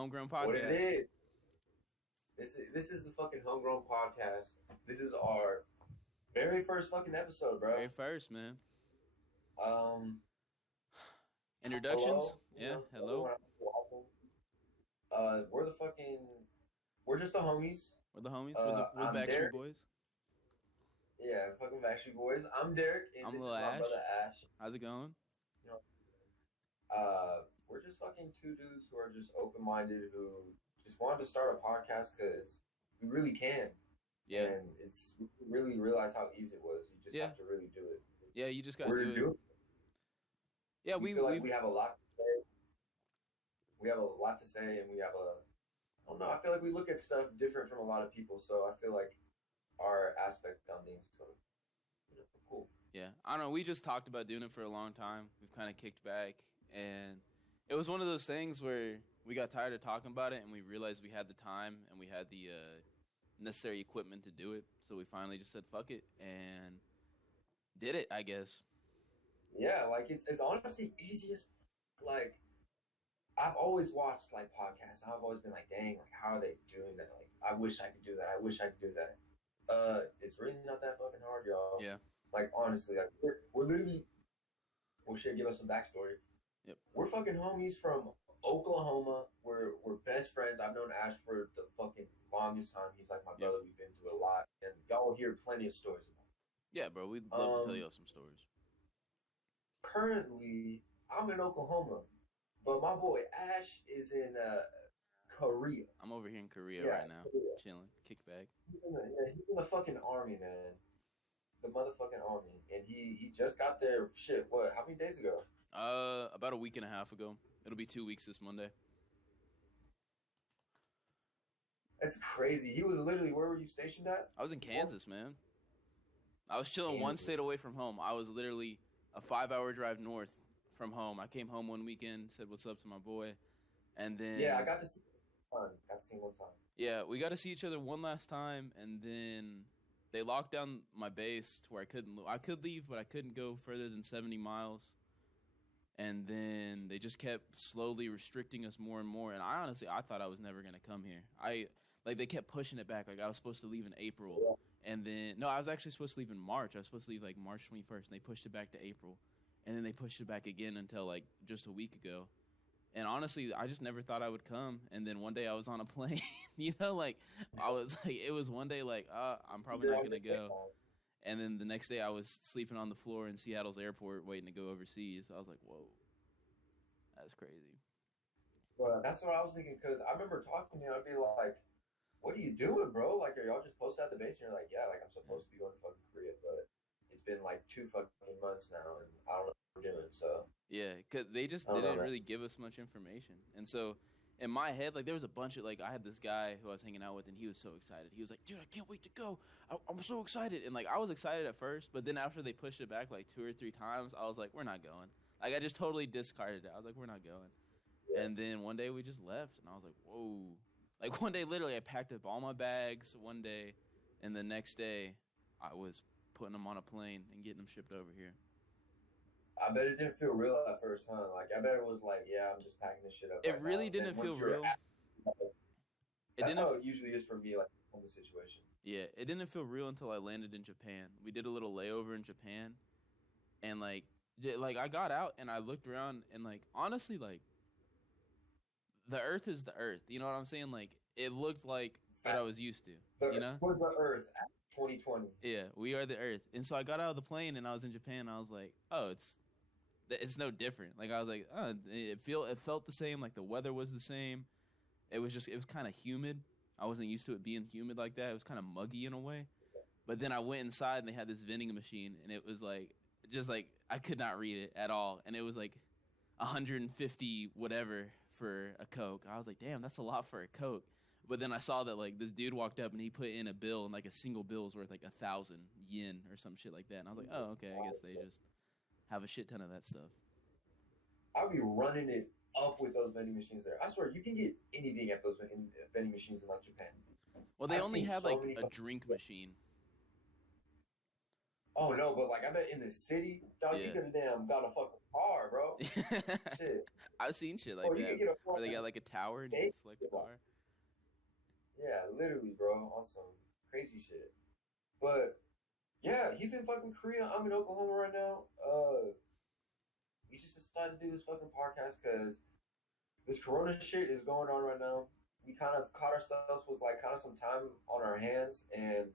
Homegrown What it podcast. is. This is the fucking Homegrown podcast. This is our very first fucking episode, bro. Very first, man. Um, Introductions? hello, Yeah, hello. everyone else watching. We're just the homies. We're the homies. We're the I'm Backstreet Derek. Boys. Yeah, fucking Backstreet Boys. I'm Derek, and I'm this is Lil my Ash. brother Ash. How's it going? You we're just fucking two dudes who are just open-minded, who just wanted to start a podcast because we really can. Yeah. And we really realize how easy it was. You just Yeah. have to really do it. Yeah, you just gotta We're do it. doing. Yeah, we feel like we have a lot to say. We have a lot to say, and we have a. I don't know. I feel like we look at stuff different from a lot of people, so I feel like our aspect on things is sort of, cool. Yeah, I don't know. We just talked about doing it for a long time. We've kind of kicked back, and it was one of those things where we got tired of talking about it, and we realized we had the time and we had the necessary equipment to do it. So we finally just said fuck it and did it, I guess. Yeah, like it's honestly easiest. Like, I've always watched like podcasts, and I've always been like, dang, like how are they doing that? Like, I wish I could do that. I wish I could do that. It's really not that fucking hard, y'all. Yeah. Like, honestly, like we're literally. Well, shit, give us some backstory. Yep. We're fucking homies from Oklahoma. We're best friends. I've known Ash for the fucking longest time. He's like my brother. Yep. We've been through a lot, and y'all will hear plenty of stories about it. Yeah, bro. We'd love to tell y'all some stories. Currently, I'm in Oklahoma, but my boy Ash is in Korea. I'm over here in Korea right now, chilling, kick back. He's in the fucking army, man. The motherfucking army, and he just got there. Shit, what? How many days ago? About a week and a half ago. It'll be 2 weeks this Monday. That's crazy. He was literally, where were you stationed at? I was in Kansas, man. I was chilling one state away from home. I was literally a 5-hour drive north from home. I came home one weekend, said what's up to my boy, and then I got to see him one time. Yeah, we got to see each other one last time, and then they locked down my base to where I could leave, but I couldn't go further than 70 miles. And then they just kept slowly restricting us more and more. And I thought I was never going to come here. They kept pushing it back. Like, I was supposed to leave in April. Yeah. And then, no, I was actually supposed to leave in March. I was supposed to leave, like, March 21st. And they pushed it back to April. And then they pushed it back again until, like, just a week ago. And honestly, I just never thought I would come. And then one day I was on a plane. It was one day like, I'm probably not going to go. And then the next day I was sleeping on the floor in Seattle's airport waiting to go overseas. I was like, whoa, that's crazy. Well, that's what I was thinking, because I remember talking to you, I'd be like, what are you doing, bro? Like, are y'all just posted at the base? And you're like, yeah, like, I'm supposed to be going to fucking Korea, but it's been like 2 fucking months now, and I don't know what we're doing, so. Yeah, because they just didn't really give us much information. And so in my head, like, there was a bunch of, like, I had this guy who I was hanging out with, and he was so excited. He was like, dude, I can't wait to go. I'm so excited. And, like, I was excited at first, but then after they pushed it back, like, 2 or 3 times, I was like, we're not going. Like, I just totally discarded it. I was like, we're not going. Yeah. And then one day we just left, and I was like, whoa. Like, one day, literally, I packed up all my bags one day, and the next day I was putting them on a plane and getting them shipped over here. I bet it didn't feel real at first, huh? Like, I bet it was like, yeah, I'm just packing this shit up. It really didn't feel real. That's how it usually is for me, like, in the situation. Yeah, it didn't feel real until I landed in Japan. We did a little layover in Japan, and, like I got out, and I looked around, and, like, honestly, like, the Earth is the Earth. You know what I'm saying? Like, it looked like what I was used to, you know? For the Earth at 2020. Yeah, we are the Earth. And so I got out of the plane, and I was in Japan, and I was like, oh, it's no different. Like, I was like, oh, it felt the same. Like, the weather was the same. It was kind of humid. I wasn't used to it being humid like that. It was kind of muggy in a way. But then I went inside, and they had this vending machine, and it was like, just like, I could not read it at all. And it was like 150 whatever for a Coke. I was like, damn, that's a lot for a Coke. But then I saw that, like, this dude walked up and he put in a bill, and, like, a single bill is worth like 1,000 yen or some shit like that. And I was like, oh, okay, I guess they just have a shit ton of that stuff. I'll be running it up with those vending machines there. I swear, you can get anything at those vending machines in, like, Japan. Well, they only have, like, a drink machine. Oh no, but like I bet in the city, dog, you Yeah. could have damn got a fucking car, bro. Shit. I've seen shit like Or you that could get a where they fucking got like a tower and you skate. can select a car. Yeah, literally, bro. On some crazy shit. But yeah, he's in fucking Korea. I'm in Oklahoma right now. We just decided to do this fucking podcast because this Corona shit is going on right now. We kind of caught ourselves with like kind of some time on our hands, and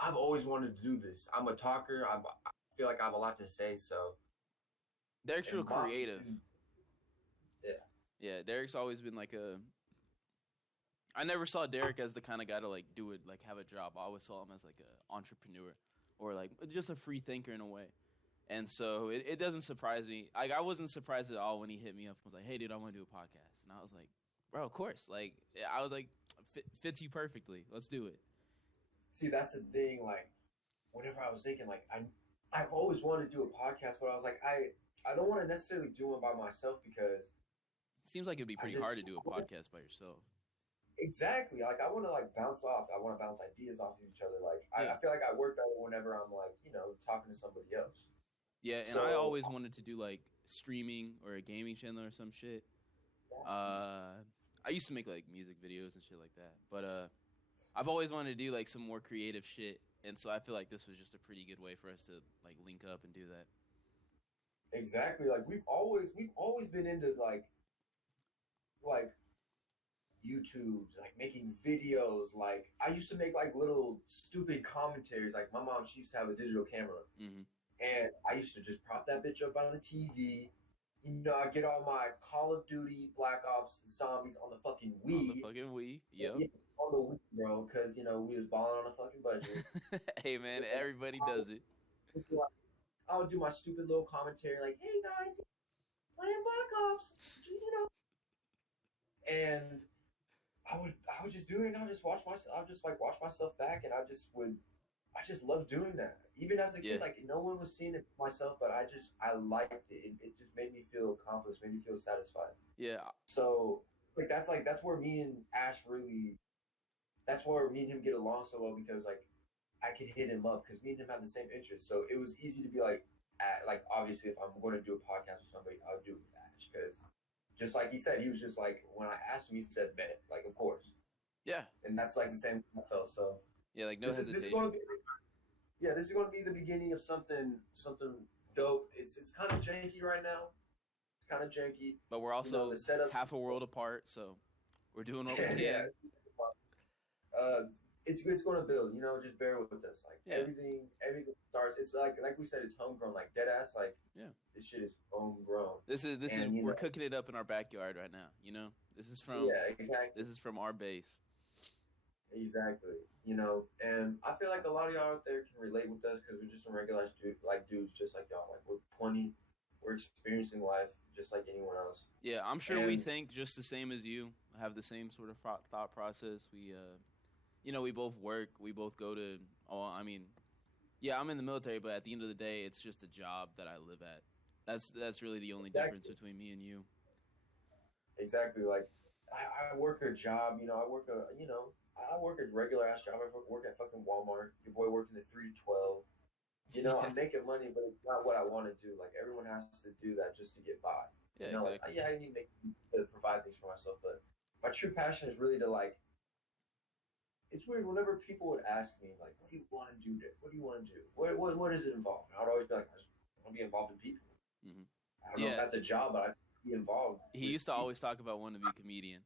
I've always wanted to do this. I'm a talker. I feel like I have a lot to say. So Derek's real creative. Yeah. Yeah, Derek's always been like a. I never saw Derek as the kind of guy to like do it, like have a job. I always saw him as like an entrepreneur or like just a free thinker in a way. And so it doesn't surprise me. Like I wasn't surprised at all when he hit me up and was like, "Hey, dude, I want to do a podcast." And I was like, "Bro, of course." Like I was like, "Fits you perfectly. Let's do it." See, that's the thing. Like, whenever I was thinking, like, I've always wanted to do a podcast, but I was like, I don't want to necessarily do it by myself because it seems like it'd be pretty hard to do a podcast by yourself. Exactly. Like I want to like bounce off. I want to bounce ideas off of each other. Like I feel like I work better whenever I'm like talking to somebody else. Yeah, and I always wanted to do like streaming or a gaming channel or some shit. I used to make like music videos and shit like that, but I've always wanted to do like some more creative shit, and so I feel like this was just a pretty good way for us to like link up and do that. Exactly. Like we've always been into like YouTube, like making videos. Like I used to make like little stupid commentaries. Like my mom, she used to have a digital camera, and I used to just prop that bitch up on the TV. I get all my Call of Duty, Black Ops, Zombies on the fucking Wii. On the fucking Wii, yep. Yeah, on the Wii, bro, because we was balling on a fucking budget. Hey man, everybody does it. I would do my stupid little commentary, like, "Hey guys, playing Black Ops," and I would just do it, and I would just watch myself back, and I just loved doing that. Even as a kid, like no one was seeing it myself, but I liked it. It just made me feel accomplished, made me feel satisfied. Yeah. So that's where me and Ash really, that's where me and him get along so well, because like I could hit him up because me and him have the same interests. So it was easy to be like obviously if I'm going to do a podcast with somebody, I'll do it with Ash, because just like he said, he was just like, when I asked him, he said, "Bet," like of course. Yeah. And that's like the same I felt. So yeah, like no hesitation. This is going to be the beginning of something dope. It's kind of janky right now. It's kind of janky. But we're also half a world apart, so we're doing what we can. Yeah. It's going to build. Just bear with us. Like everything starts. It's like we said, it's homegrown. Like dead ass. Like this shit is homegrown. This is we're cooking it up in our backyard right now. This is from exactly. This is from our base. Exactly. And I feel like a lot of y'all out there can relate with us because we're just some regular dudes just like y'all. Like we're 20, we're experiencing life just like anyone else. Yeah, I'm sure we think just the same as you. Have the same sort of thought process. We we both work. We both go to. I'm in the military, but at the end of the day, it's just a job that I live at. That's really the only difference between me and you. Exactly. Like I work a job. I work a regular ass job. I work at fucking Walmart. Your boy working at 3 to 12. I'm making money, but it's not what I want to do. Like everyone has to do that just to get by. Yeah, exactly. I need to provide things for myself, but my true passion is really to like. It's weird whenever people would ask me like, "What do you want to do? What do you want to do? What does it involve?" And I'd always be like, "I just want to be involved in people." Mm-hmm. I don't know if that's a job, but I be involved. He used to always talk about wanting to be a comedian.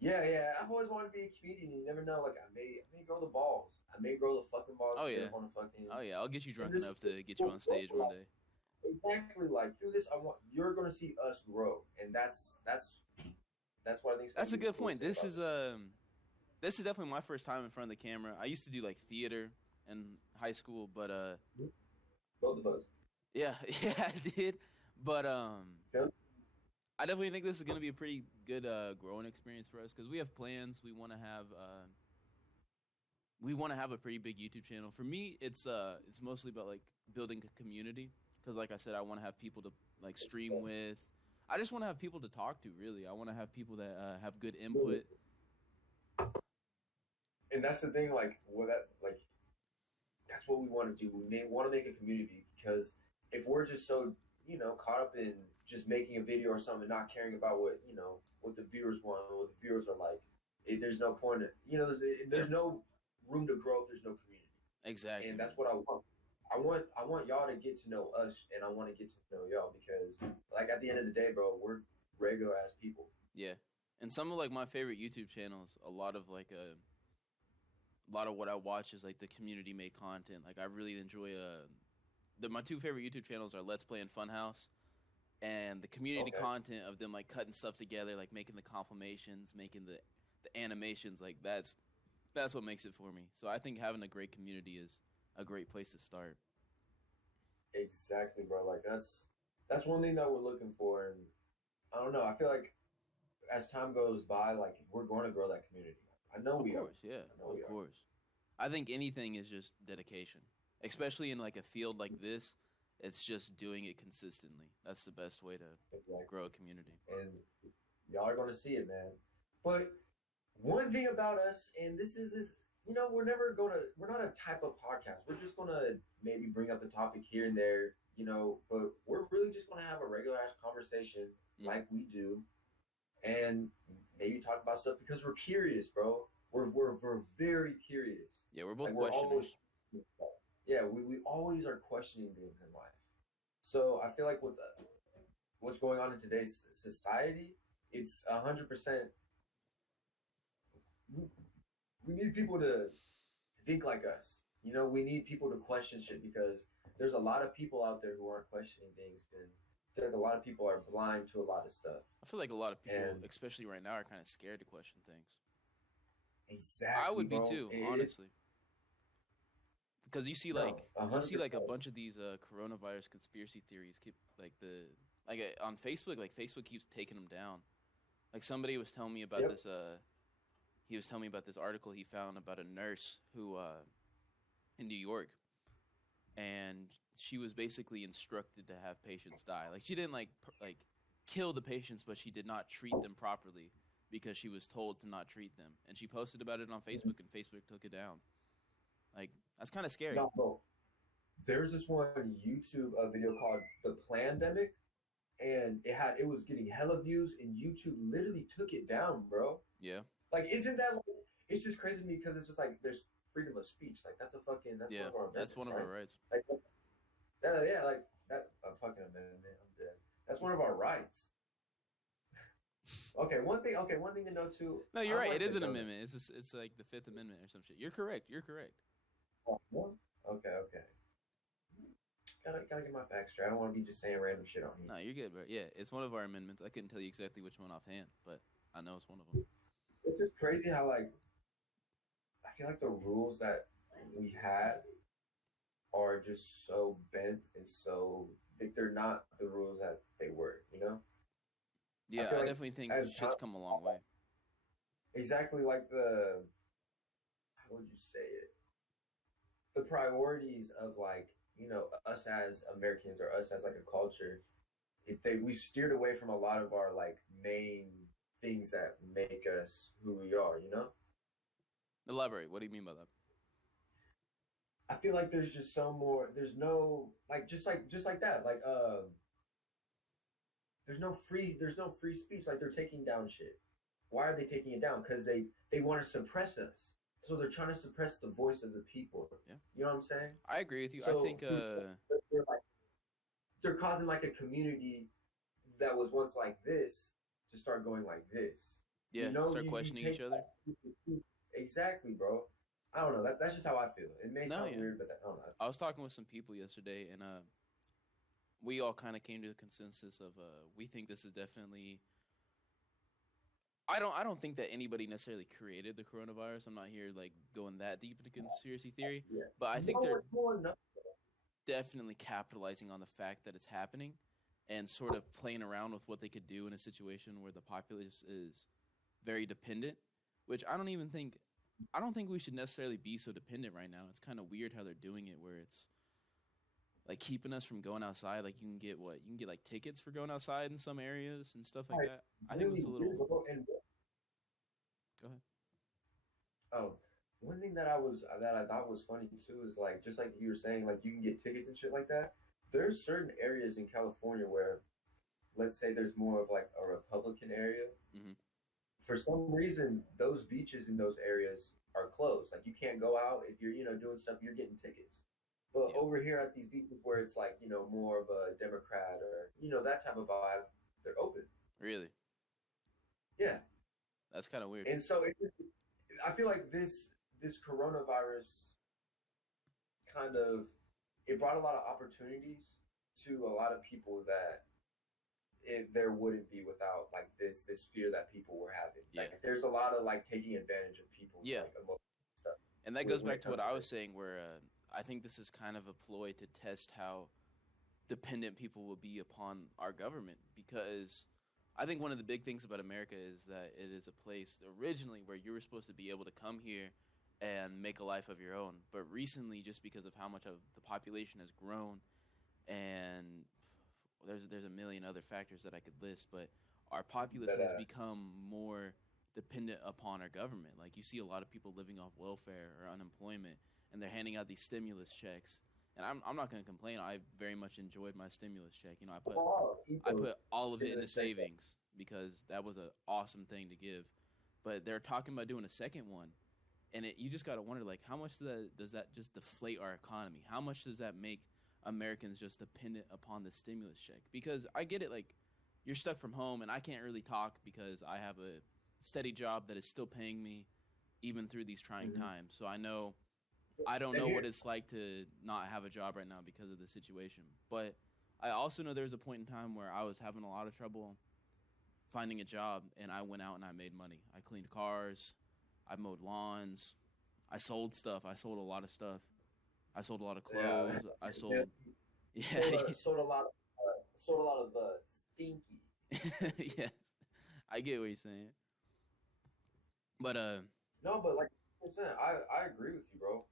Yeah. I've always wanted to be a comedian. You never know. Like I may grow the balls. I may grow the fucking balls. Oh yeah. I'll get you drunk enough to get you on stage one day. Exactly. Like through this, you're gonna see us grow, and that's what I think. That's a good point. This is definitely my first time in front of the camera. I used to do like theater in high school, but both of us. Yeah, I did. But I definitely think this is going to be a pretty good growing experience for us because we have plans. We want to have a pretty big YouTube channel. For me, it's mostly about like building a community because, like I said, I want to have people to like stream with. I just want to have people to talk to. Really, I want to have people that have good input. And that's the thing, like, that's what we want to do. We want to make a community because if we're just so caught up in just making a video or something, not caring about what the viewers want, what the viewers are like, there's no point. There's no room to grow if there's no community. Exactly. And that's what I want. I want y'all to get to know us, and I want to get to know y'all because, like, at the end of the day, bro, we're regular ass people. Yeah, and some of like my favorite YouTube channels, a lot of what I watch is like the community made content. Like I really enjoy my two favorite YouTube channels are Let's Play and Funhouse, and the community content of them like cutting stuff together, like making the confirmations, making the animations. Like that's what makes it for me. So I think having a great community is a great place to start. Exactly, bro. Like that's one thing that we're looking for, and I don't know. I feel like as time goes by, like we're going to grow that community. I know we are. Of course, yeah, of course. I think anything is just dedication, especially in like a field like this. It's just doing it consistently. That's the best way to grow a community. And y'all are going to see it, man. But one thing about us, and this, we're not a type of podcast. We're just going to maybe bring up the topic here and there, but we're really just going to have a regular ass conversation like we do. And maybe talk about stuff because we're curious, bro. We're very curious. Yeah, we're both questioners. We always are questioning things in life. So I feel like with what's going on in today's society, it's 100%. We need people to think like us. We need people to question shit because there's a lot of people out there who aren't questioning things, and I feel like a lot of people are blind to a lot of stuff. I feel like a lot of people, especially right now, are kind of scared to question things. Exactly. I would be too, honestly. Because you see like a bunch of these coronavirus conspiracy theories keep on Facebook. Like Facebook keeps taking them down. Like somebody was telling me about this. He was telling me about this article he found about a nurse who in New York, and she was basically instructed to have patients die. Like she didn't like kill the patients, but she did not treat them properly because she was told to not treat them. And she posted about it on Facebook, and Facebook took it down. Like that's kind of scary. No, bro. There's this one YouTube video called "The Plandemic," and it was getting hella views, and YouTube literally took it down, bro. Yeah. Like, isn't that? It's just crazy to me because it's just like there's freedom of speech. Like that's one of our rights. Like, like that a fucking amendment. I'm dead. That's one of our rights. Okay, one thing to know too. No, you're right. It is an amendment. It's like the Fifth Amendment or some shit. You're correct. Okay. Gotta get my facts straight. I don't want to be just saying random shit on here. No, you're good, bro. Yeah, it's one of our amendments. I couldn't tell you exactly which one offhand, but I know it's one of them. It's just crazy how I feel like the rules that we had are just so bent and so they're not the rules that they were, Yeah, I definitely think shit's come a long way. Exactly, like how would you say it? The priorities of us as Americans or us as like a culture, we steered away from a lot of our like main things that make us who we are, Elaborate. What do you mean by that? I feel like there's just there's no just like that. Like there's no free speech. Like they're taking down shit. Why are they taking it down? Because they want to suppress us. So they're trying to suppress the voice of the people. Yeah. You know what I'm saying? I agree with you. So I think they're causing like a community that was once like this to start going like this. Yeah, start questioning each other. Exactly, bro. I don't know. That's just how I feel. It may sound weird, but I don't know. I was talking with some people yesterday, and we all kind of came to the consensus of we think this is definitely. I don't think that anybody necessarily created the coronavirus. I'm not here like going that deep into conspiracy theory, but I think they're definitely capitalizing on the fact that it's happening and sort of playing around with what they could do in a situation where the populace is very dependent, which I don't think we should necessarily be so dependent right now. It's kind of weird how they're doing it where it's like keeping us from going outside. Like you can get like tickets for going outside in some areas and stuff like that. I think it's a little. Go ahead. Oh, one thing that I thought was funny too is like just like you were saying, like you can get tickets and shit like that. There's certain areas in California where, let's say, there's more of like a Republican area. Hmm. For some reason, those beaches in those areas are closed. Like you can't go out if you're doing stuff. You're getting tickets. But Yeah. over here at these beaches where it's like more of a Democrat or that type of vibe, they're open. Really? Yeah, That's kind of weird. and so I feel like this coronavirus kind of it brought a lot of opportunities to a lot of people that there wouldn't be without like this fear that people were having. Yeah. Like there's a lot of like taking advantage of people's Yeah. like emotional stuff. And that when- goes when back it to what comes I to was this. saying, where I think this is kind of a ploy to test how dependent people will be upon our government. Because I think one of the big things about America is that it is a place originally where you were supposed to be able to come here and make a life of your own. But recently, just because of how much of the population has grown, and there's a million other factors that I could list, but our populace That has become more dependent upon our government. Like you see a lot of people living off welfare or unemployment, and they're handing out these stimulus checks. And I'm not going to complain. I very much enjoyed my stimulus check. You know, I put all of it into Stimulus check. savings because that was an awesome thing to give. But they're talking about doing a second one, and you just got to wonder, like, how much does that just deflate our economy? How much does that make Americans just dependent upon the stimulus check? Because I get it, like, you're stuck from home, and I can't really talk because I have a steady job that is still paying me even through these trying Mhm. times. So I don't know what it's like to not have a job right now because of the situation. But I also know there was a point in time where I was having a lot of trouble finding a job, and I went out and I made money. I cleaned cars, I mowed lawns, I sold stuff. I sold a lot of stuff. I sold a lot of Yeah. clothes. I sold, yeah, sold a lot of stinky. yes. I get what you're saying, but No, but like I agree with you, bro.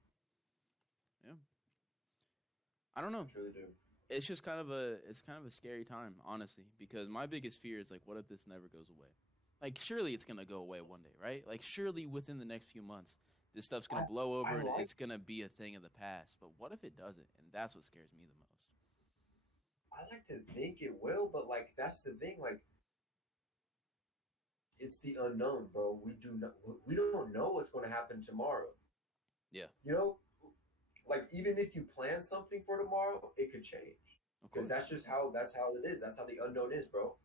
yeah, I don't know. I truly do. It's just kind of a scary time, honestly, because my biggest fear is like, what if this never goes away? Like, surely it's gonna go away one day, right? Like, surely within the next few months, this stuff's gonna blow over and it's gonna be a thing of the past. But what if it doesn't? And that's what scares me the most. I like to think it will, but like that's the thing. Like it's the unknown, bro. We don't know what's going to happen tomorrow. Yeah. You know, like even if you plan something for tomorrow, it could change Of because course. that's how it is. That's how the unknown is, bro.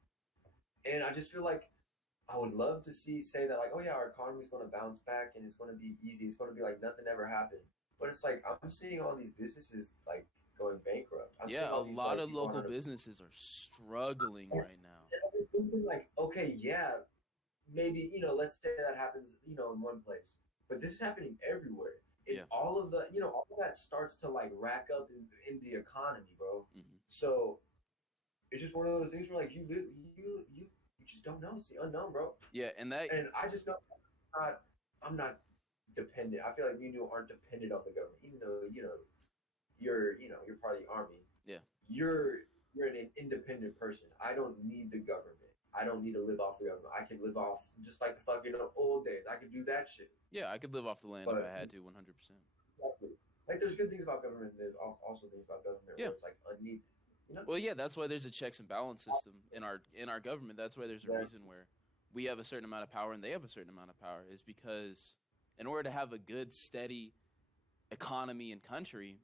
And I just feel like I would love to say that like, oh yeah, our economy's going to bounce back and it's going to be easy. It's going to be like nothing ever happened. But it's like I'm seeing all these businesses like going bankrupt. Yeah, a lot of local businesses are struggling right now. And I was thinking like, okay, yeah, maybe let's say that happens in one place, but this is happening everywhere. And all of all of that starts to like rack up in the economy, bro. Mm-hmm. So it's just one of those things where like you just don't know. It's the unknown, bro. Yeah, and I just know I'm not dependent. I feel like you aren't dependent on the government, even though you're part of the army. Yeah, you're an independent person. I don't need the government. I don't need to live off the government. I can live off just like the fucking old days. I could do that shit. Yeah, I could live off the land if I had to, 100%. Exactly. Like there's good things about government. There's also things about government where it's like unneeded. Well, yeah, that's why there's a checks and balance system in our government. That's why there's a reason where we have a certain amount of power and they have a certain amount of power, is because in order to have a good, steady economy and country,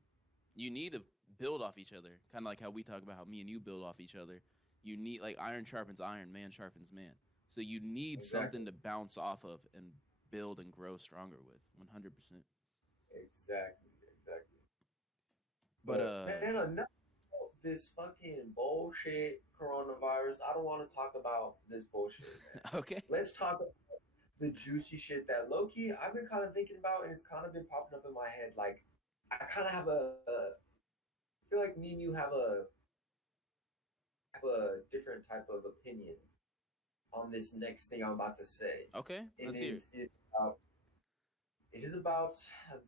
you need to build off each other. Kind of like how we talk about how me and you build off each other. You need, like, iron sharpens iron, man sharpens man. So you need something to bounce off of and build and grow stronger with, 100%. Exactly. But man, enough about this fucking bullshit coronavirus. I don't want to talk about this bullshit, man. Okay. Let's talk about the juicy shit that low-key I've been kind of thinking about, and it's kind of been popping up in my head. Like, I kind of have I feel like me and you have a different type of opinion on this next thing I'm about to say. Okay, let's hear it. It is about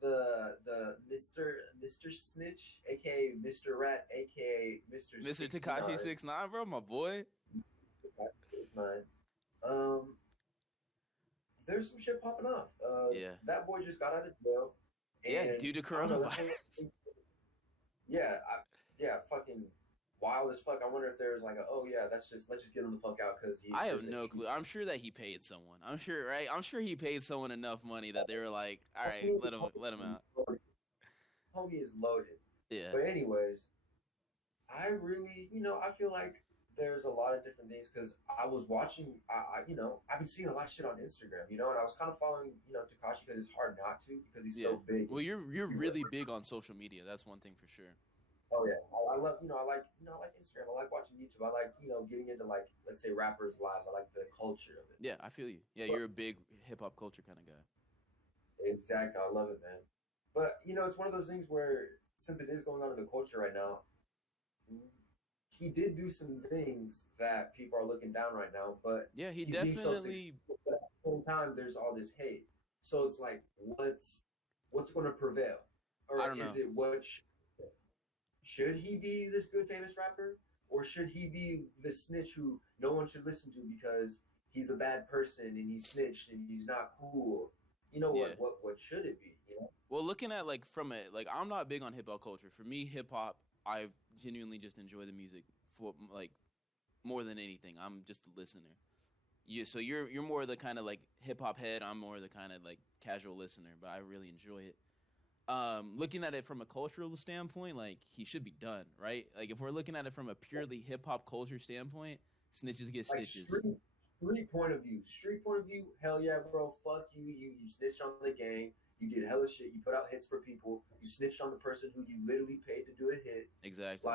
the Mr. Snitch, aka Mr. Rat, aka Mr. Tekashi 6ix9ine, bro, my boy. there's some shit popping off. Yeah. That boy just got out of jail. Yeah, And due to I don't know, coronavirus. yeah, fucking wild as fuck. I wonder if there's like let's just get him the fuck out because he. I have no clue. I'm sure that he paid someone. I'm sure, right? I'm sure he paid someone enough money that they were like, all right, let him out. Homie is loaded. Yeah. But anyways, I really, I feel like there's a lot of different things because I was watching, I've been seeing a lot of shit on Instagram, and I was kind of following, Tekashi because it's hard not to because he's so big. Well, you're really big on social media. That's one thing for sure. Oh yeah, I love, I like Instagram. I like watching YouTube. I like, getting into like, let's say rappers' lives. I like the culture of it. Yeah, I feel you. Yeah, you're a big hip hop culture kind of guy. Exactly, I love it, man. But it's one of those things where since it is going on in the culture right now, he did do some things that people are looking down right now. But yeah, he definitely. But at the same time, there's all this hate. So it's like, what's going to prevail? Or I don't know. Is it should he be this good famous rapper, or should he be the snitch who no one should listen to because he's a bad person and he snitched and he's not cool? What should it be? Well, looking at I'm not big on hip hop culture. For me, hip hop, I genuinely just enjoy the music for more than anything. I'm just a listener. So you're more the kind of like hip hop head. I'm more the kind of like casual listener, but I really enjoy it. Looking at it from a cultural standpoint, like he should be done, right? Like if we're looking at it from a purely hip hop culture standpoint, snitches get stitches. Street point of view, hell yeah, bro, fuck you. You snitched on the gang. You did hella shit. You put out hits for people. You snitched on the person who you literally paid to do a hit. Exactly.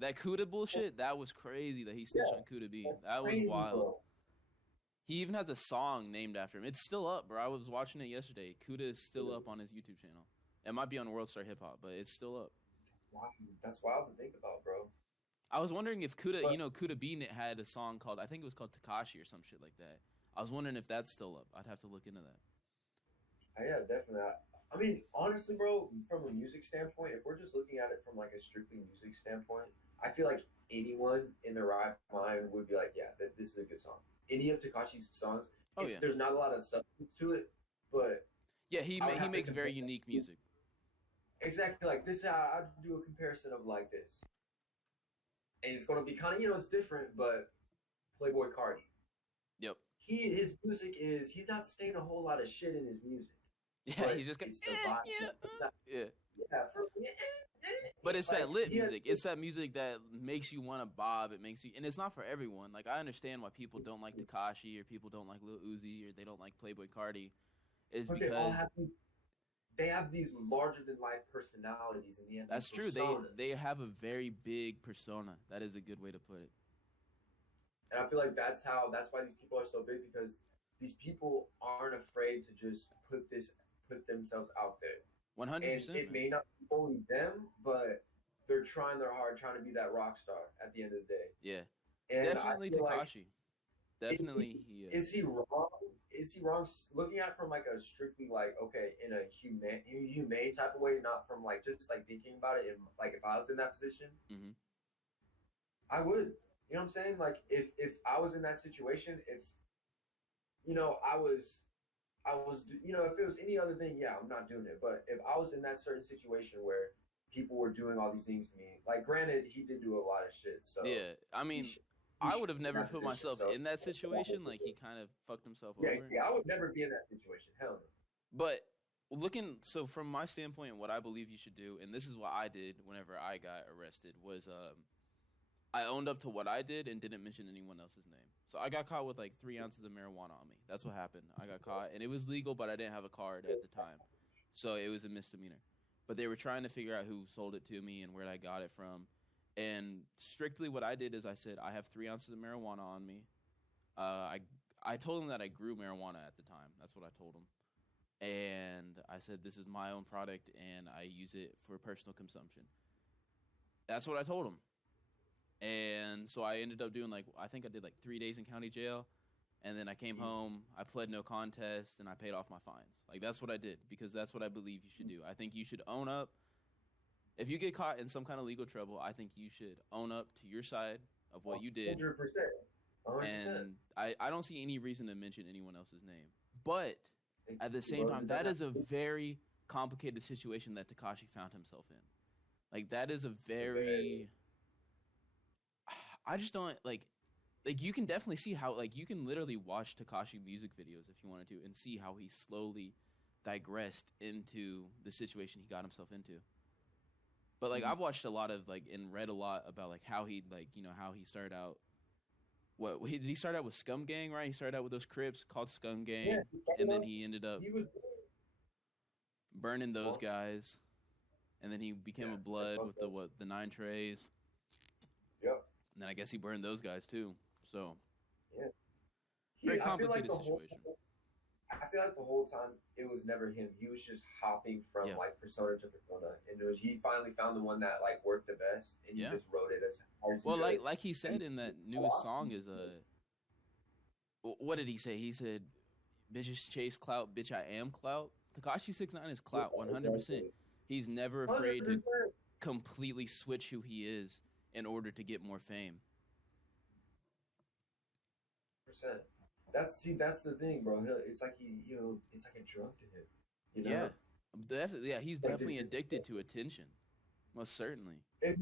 That Kuda bullshit, that was crazy that he snitched on Kuda B. That was wild. Bro. He even has a song named after him. It's still up, bro. I was watching it yesterday. Kuda is still up on his YouTube channel. It might be on World Star Hip Hop, but it's still up. Wow, that's wild to think about, bro. I was wondering if Kuda B had a song called, I think it was called Tekashi or some shit like that. I was wondering if that's still up. I'd have to look into that. Yeah, definitely. I mean, honestly, bro, from a music standpoint, if we're just looking at it from like a strictly music standpoint, I feel like anyone in their right mind would be like, yeah, this is a good song. Any of Tekashi's songs, there's not a lot of substance to it, but yeah, he makes very unique music. Exactly, like this. I'd do a comparison of like this, and it's gonna be kind of it's different, but Playboy Cardi. Yep. His music is he's not saying a whole lot of shit in his music. Yeah, he's just yeah. But it's that lit music. It's that music that makes you want to bob. It makes you, and it's not for everyone. Like I understand why people don't like Tekashi or people don't like Lil Uzi or they don't like Playboy Cardi. Is because they have these larger than life personalities, and that's true. They have a very big persona. That is a good way to put it. And I feel like that's why these people are so big, because these people aren't afraid to just put themselves out there. 100%. And it may not be only them, but they're trying their hard, trying to be that rock star at the end of the day. Yeah. And definitely Tekashi. Definitely Is he wrong? Is he wrong looking at it from like a strictly like, okay, in a humane type of way, not from like just like thinking about it, and like if I was in that position, I would. You know what I'm saying? Like if I was in that situation, if I was if it was any other thing, yeah, I'm not doing it. But if I was in that certain situation where people were doing all these things to me, like granted, he did do a lot of shit. So yeah, I mean, I would have never put myself in that situation. Like he kind of fucked himself over. Yeah, I would never be in that situation. Hell no. But so from my standpoint, what I believe you should do, and this is what I did whenever I got arrested, was I owned up to what I did and didn't mention anyone else's name. So I got caught with like 3 ounces of marijuana on me. That's what happened. I got caught, and it was legal, but I didn't have a card at the time. So it was a misdemeanor. But they were trying to figure out who sold it to me and where I got it from. And strictly what I did is I said, I have 3 ounces of marijuana on me. I told them that I grew marijuana at the time. That's what I told them. And I said, this is my own product, and I use it for personal consumption. That's what I told them. And so I ended up doing I think I did 3 days in county jail. And then I came home, I pled no contest, and I paid off my fines. That's what I did, because that's what I believe you should do. I think you should own up. If you get caught in some kind of legal trouble, I think you should own up to your side of what you did. 100%. 100%. And I don't see any reason to mention anyone else's name. But at the same Bro, time, that is a very complicated situation that Tekashi found himself in. Like that is a very I just don't like you can definitely see how like you can literally watch Tekashi music videos if you wanted to and see how he slowly digressed into the situation he got himself into. But like I've watched a lot of like and read a lot about like how he like how he started out. Did he start out with Scum Gang, right? He started out with those Crips called Scum Gang, and then he ended up burning those guys, and then he became a Blood with the 9 Trays. Yep. And then I guess he burned those guys too. So yeah, very complicated situation. I feel like the whole time it was never him. He was just hopping from like persona to persona, and he finally found the one that like worked the best, and he just wrote it as hard as well, he could. like he said in that newest song is what did he say? He said, "Bitches chase clout, bitch I am clout." Tekashi 6ix9ine is clout 100%. He's never afraid 100%. To completely switch who he is in order to get more fame. %. That's the thing, bro. It's like it's like a drug to him. You know? Yeah, definitely. Yeah, he's definitely addicted to attention. Most certainly. And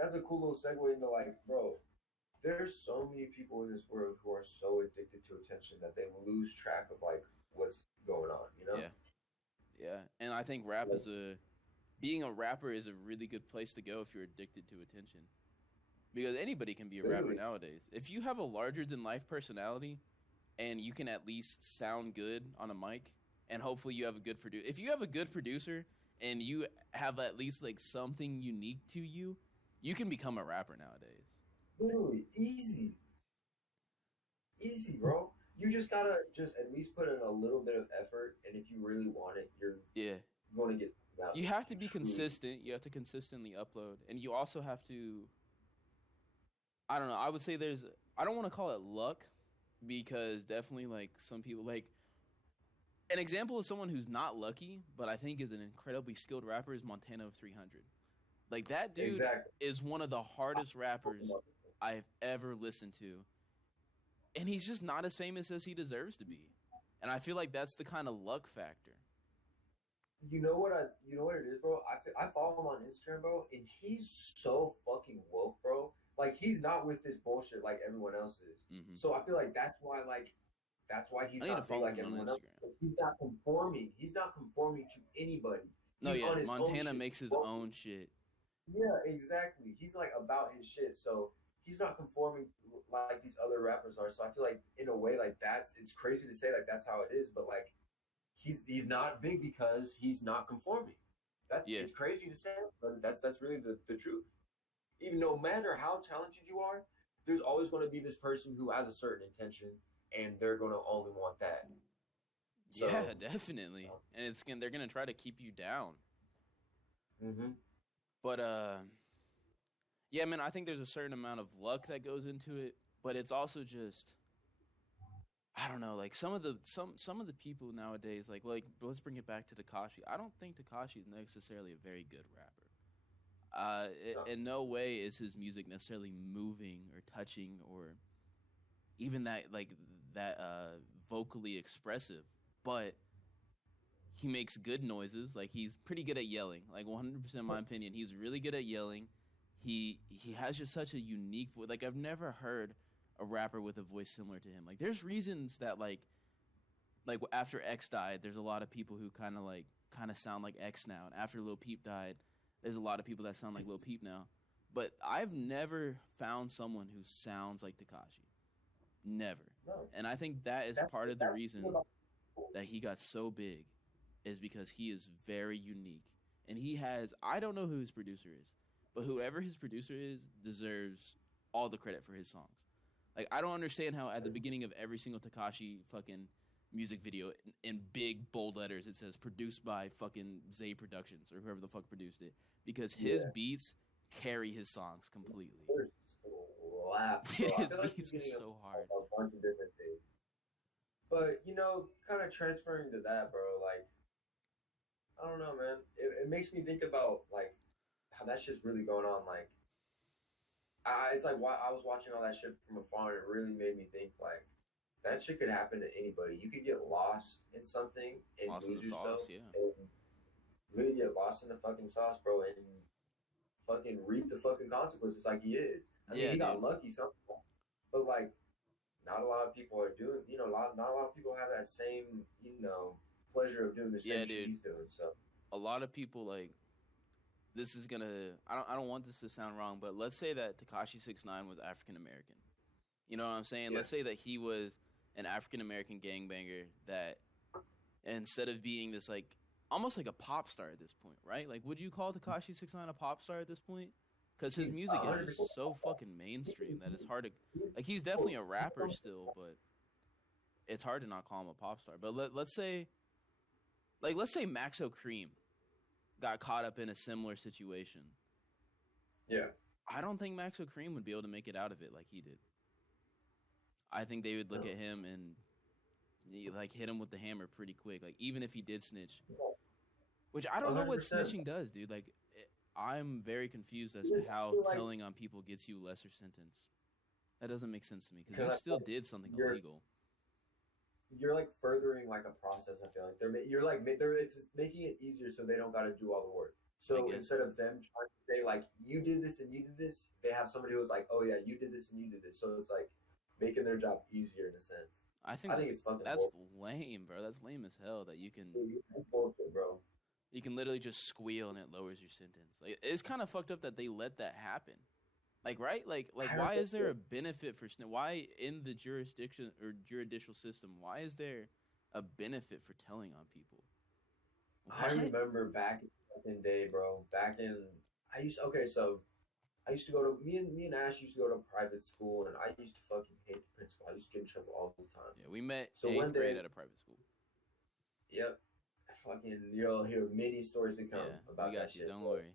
that's a cool little segue into like, bro. There's so many people in this world who are so addicted to attention that they lose track of like what's going on. You know? Yeah, and I think being a rapper is a really good place to go if you're addicted to attention, because anybody can be a rapper nowadays. If you have a larger than life personality, and you can at least sound good on a mic, and hopefully you have a good producer. If you have a good producer and you have at least like something unique to you, you can become a rapper nowadays. Literally, easy, bro. You just gotta at least put in a little bit of effort, and if you really want it, you're going to get. You have to be consistent. You have to consistently upload, and you also have to. I don't know. I would say I don't want to call it luck, because definitely like some people like an example of someone who's not lucky, but I think is an incredibly skilled rapper is Montana of 300. Like that dude is one of the hardest rappers I've ever listened to. And he's just not as famous as he deserves to be. And I feel like that's the kind of luck factor. You know what it is, bro? I follow him on Instagram, bro, and he's so fucking woke, bro. Like he's not with this bullshit like everyone else is. Mm-hmm. So I feel like that's why he's not like everyone else. He's not conforming. He's not conforming to anybody. Montana makes his own shit. Yeah, exactly. He's like about his shit. So he's not conforming like these other rappers are. So I feel like in a way like it's crazy to say like that's how it is, but like he's not big because he's not conforming. It's crazy to say, but that's really the truth. Even no matter how talented you are, there's always going to be this person who has a certain intention, and they're going to only want that. So, yeah, definitely. And they're going to try to keep you down. Mm-hmm. But yeah, man, I think there's a certain amount of luck that goes into it, but it's also just, I don't know, like some of the people nowadays, like let's bring it back to Tekashi. I don't think Tekashi is necessarily a very good rapper. In no way is his music necessarily moving or touching or even that vocally expressive, but he makes good noises. Like he's pretty good at yelling. Like 100% in my opinion, he's really good at yelling. He has just such a unique voice. Like I've never heard a rapper with a voice similar to him. Like there's reasons that like after X died, there's a lot of people who kind of sound like X now. And after Lil Peep died, there's a lot of people that sound like Lil Peep now. But I've never found someone who sounds like Tekashi. Never. No. And I think that's part of the reason that he got so big is because he is very unique. And he has, I don't know who his producer is, but whoever his producer is deserves all the credit for his songs. Like, I don't understand how at the beginning of every single Tekashi fucking music video in big bold letters it says produced by fucking Zay Productions or whoever the fuck produced it, because his beats carry his songs completely. His beats are so hard. A bunch of different things. But kind of transferring to that, bro, like I don't know, man. It makes me think about like how that shit's really going on. Like it's like why I was watching all that shit from afar, and it really made me think like that shit could happen to anybody. You could get lost in something and Lost in lose the sauce, yourself, yeah. and really get lost in the fucking sauce, bro, and fucking reap the fucking consequences like he is. I mean, Yeah, he got dude. lucky somehow, but like, not a lot of people are doing. Not a lot of people have that same, pleasure of doing the Yeah, same shit dude. he's doing. So A lot of people like this is gonna. I don't want this to sound wrong, but let's say that Takashi 69 was African American. You know what I'm saying? yeah, Let's say that he was an African American gangbanger that instead of being this like almost like a pop star at this point, right? Like, would you call Takashi 69 a pop star at this point? Because his he's music is 100%. just so fucking mainstream that it's hard to like. He's definitely a rapper still, but it's hard to not call him a pop star. But let's say, let's say Maxo Cream got caught up in a similar situation. Yeah, I don't think Maxo Cream would be able to make it out of it like he did. I think they would look no. at him and like hit him with the hammer pretty quick. Like even if he did snitch, which I don't know what 100%. snitching does, dude. Like I'm very confused as to how Like, telling on people gets you lesser sentence. That doesn't make sense to me because you because still did something you're illegal. you're like furthering like a process. I feel like it's making it easier so they don't got to do all the work. So guess instead of them trying to say like you did this and you did this, they have somebody who's like, oh yeah, you did this and you did this. So it's like making their job easier in a sense. I think I think it's fucking that's bullshit. lame, bro. That's lame as hell. That It's bullshit, bro. you can literally just squeal and it lowers your sentence. Like it's kind of fucked up that they let that happen. Like right, like why is there a benefit for why in the jurisdiction or judicial system? Why is there a benefit for telling on people? I remember back in the fucking day, bro. Back in so I used to go to me and Ash used to go to private school, and I used to fucking hate the principal. I used to get in trouble all the time. Yeah, we met So one 8th grade day, at a private school. yep, fucking you'll hear many stories to come Yeah, about we got that you. shit. Don't But worry.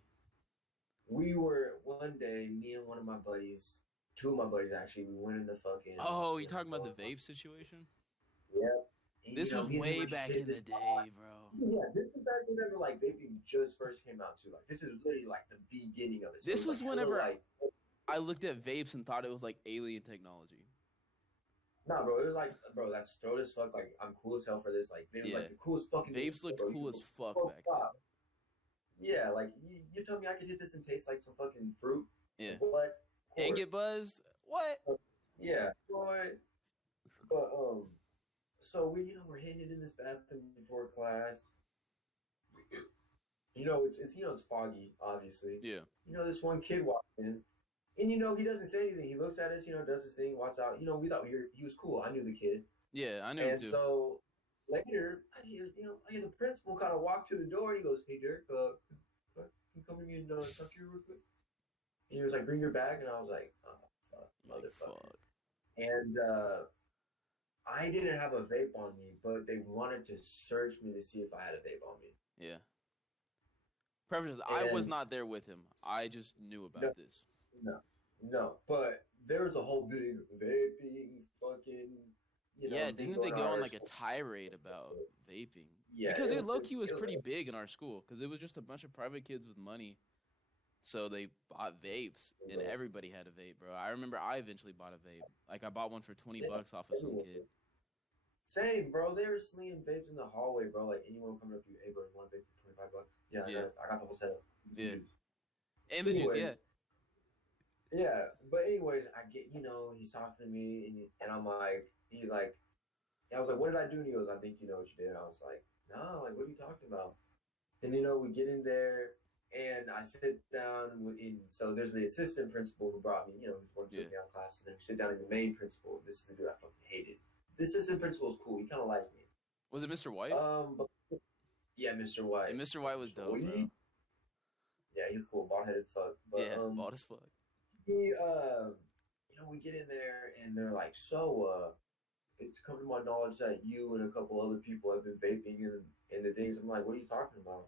we were one day, me and one of my buddies, two of my buddies actually, we went in the fucking. Oh, you talking about the vape situation? Yeah. And, This was me and him way were just back hitting in the this day, bro. Yeah, this is back whenever like vaping just first came out too. Like this is literally like the beginning of it. So This it was like, whenever like I looked at vapes and thought it was like alien technology. nah, bro, it was like, bro, that's throat as fuck. Like I'm cool as hell for this. Like they were Yeah. like the coolest fucking. Vapes looked bro. cool You as go, fuck oh, back fuck. Yeah, like you told me I could hit this and taste like some fucking fruit. then. Yeah. What? And get buzzed? What? Yeah, boy. But so we're hitting it in this bathroom before class. It's foggy, obviously. Yeah. This one kid walks in, and he doesn't say anything. He looks at us, does his thing, walks out. We thought he was cool. I knew the kid. Yeah, I knew him And too. so later, I hear the principal kind of walk to the door, and he goes, "Hey, Derek, can you come to me and talk to you real quick?" And he was like, "Bring your bag," and I was like, "Oh, fuck, Like, motherfucker." fuck. And I didn't have a vape on me, but they wanted to search me to see if I had a vape on me. Yeah. Preface, I was not there with him. I just knew about this. No, but there was a whole big vaping fucking. Yeah, thing didn't they going go at on our like a school. tirade about vaping? Yeah, because it low-key was it pretty big in our school because it was just a bunch of private kids with money. So they bought vapes and everybody had a vape, bro. I remember I eventually bought a vape. Like I bought one for $20 off of some kid. Same, bro. They were slinging vapes in the hallway, bro. Like anyone coming up to you, "Hey, bro, you want a vape for $25?" Yeah, Yeah. I got the whole setup. Yeah. And the juice, yeah. Yeah, but anyways, I get, he's talking to me, and I'm like, he's like, I was like, "What did I do?" And he goes, "I think you know what you did." I was like, "No, like, what are you talking about?" And we get in there, and I sit down so there's the assistant principal who brought me, who's one took me out of class, and then we sit down in the main principal. This is the dude I fucking hated. The assistant principal is cool. He kind of liked me. Was it Mr. White? But, yeah, Mr. White. And Mr. White was dope, bro. Yeah, he was cool, bald-headed fuck. But, yeah, bald as fuck. He, we get in there, and they're like, "So, it's come to my knowledge that you and a couple other people have been vaping in the things." I'm like, "What are you talking about?"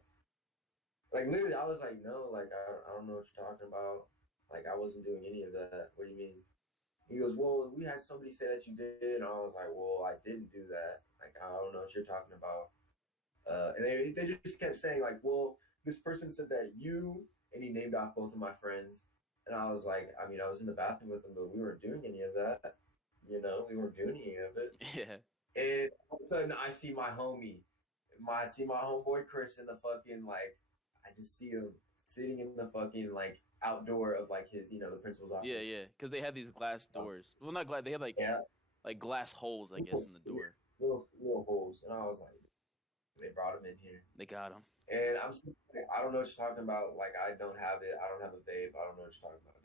Like, literally, I was like, "No, like, I don't know what you're talking about. Like, I wasn't doing any of that. What do you mean?" He goes, "Well, we had somebody say that you did." And I was like, "Well, I didn't do that. Like, I don't know what you're talking about." And they just kept saying, like, "Well, this person said that you," and he named off both of my friends. And I was like, I mean, I was in the bathroom with them, but we weren't doing any of that. You know, we weren't doing any of it. Yeah. And all of a sudden, I see my homeboy Chris in the fucking like. I just see him sitting in the fucking like outdoor of like his, the principal's office. Yeah, yeah. Because they had these glass doors. Well, not glass. They had like glass holes, I guess, in the door. Little holes, and I was like, they brought him in here. They got him. And I'm like, I don't know what you're talking about. Like, I don't have it. I don't have a vape. I don't know what you're talking about.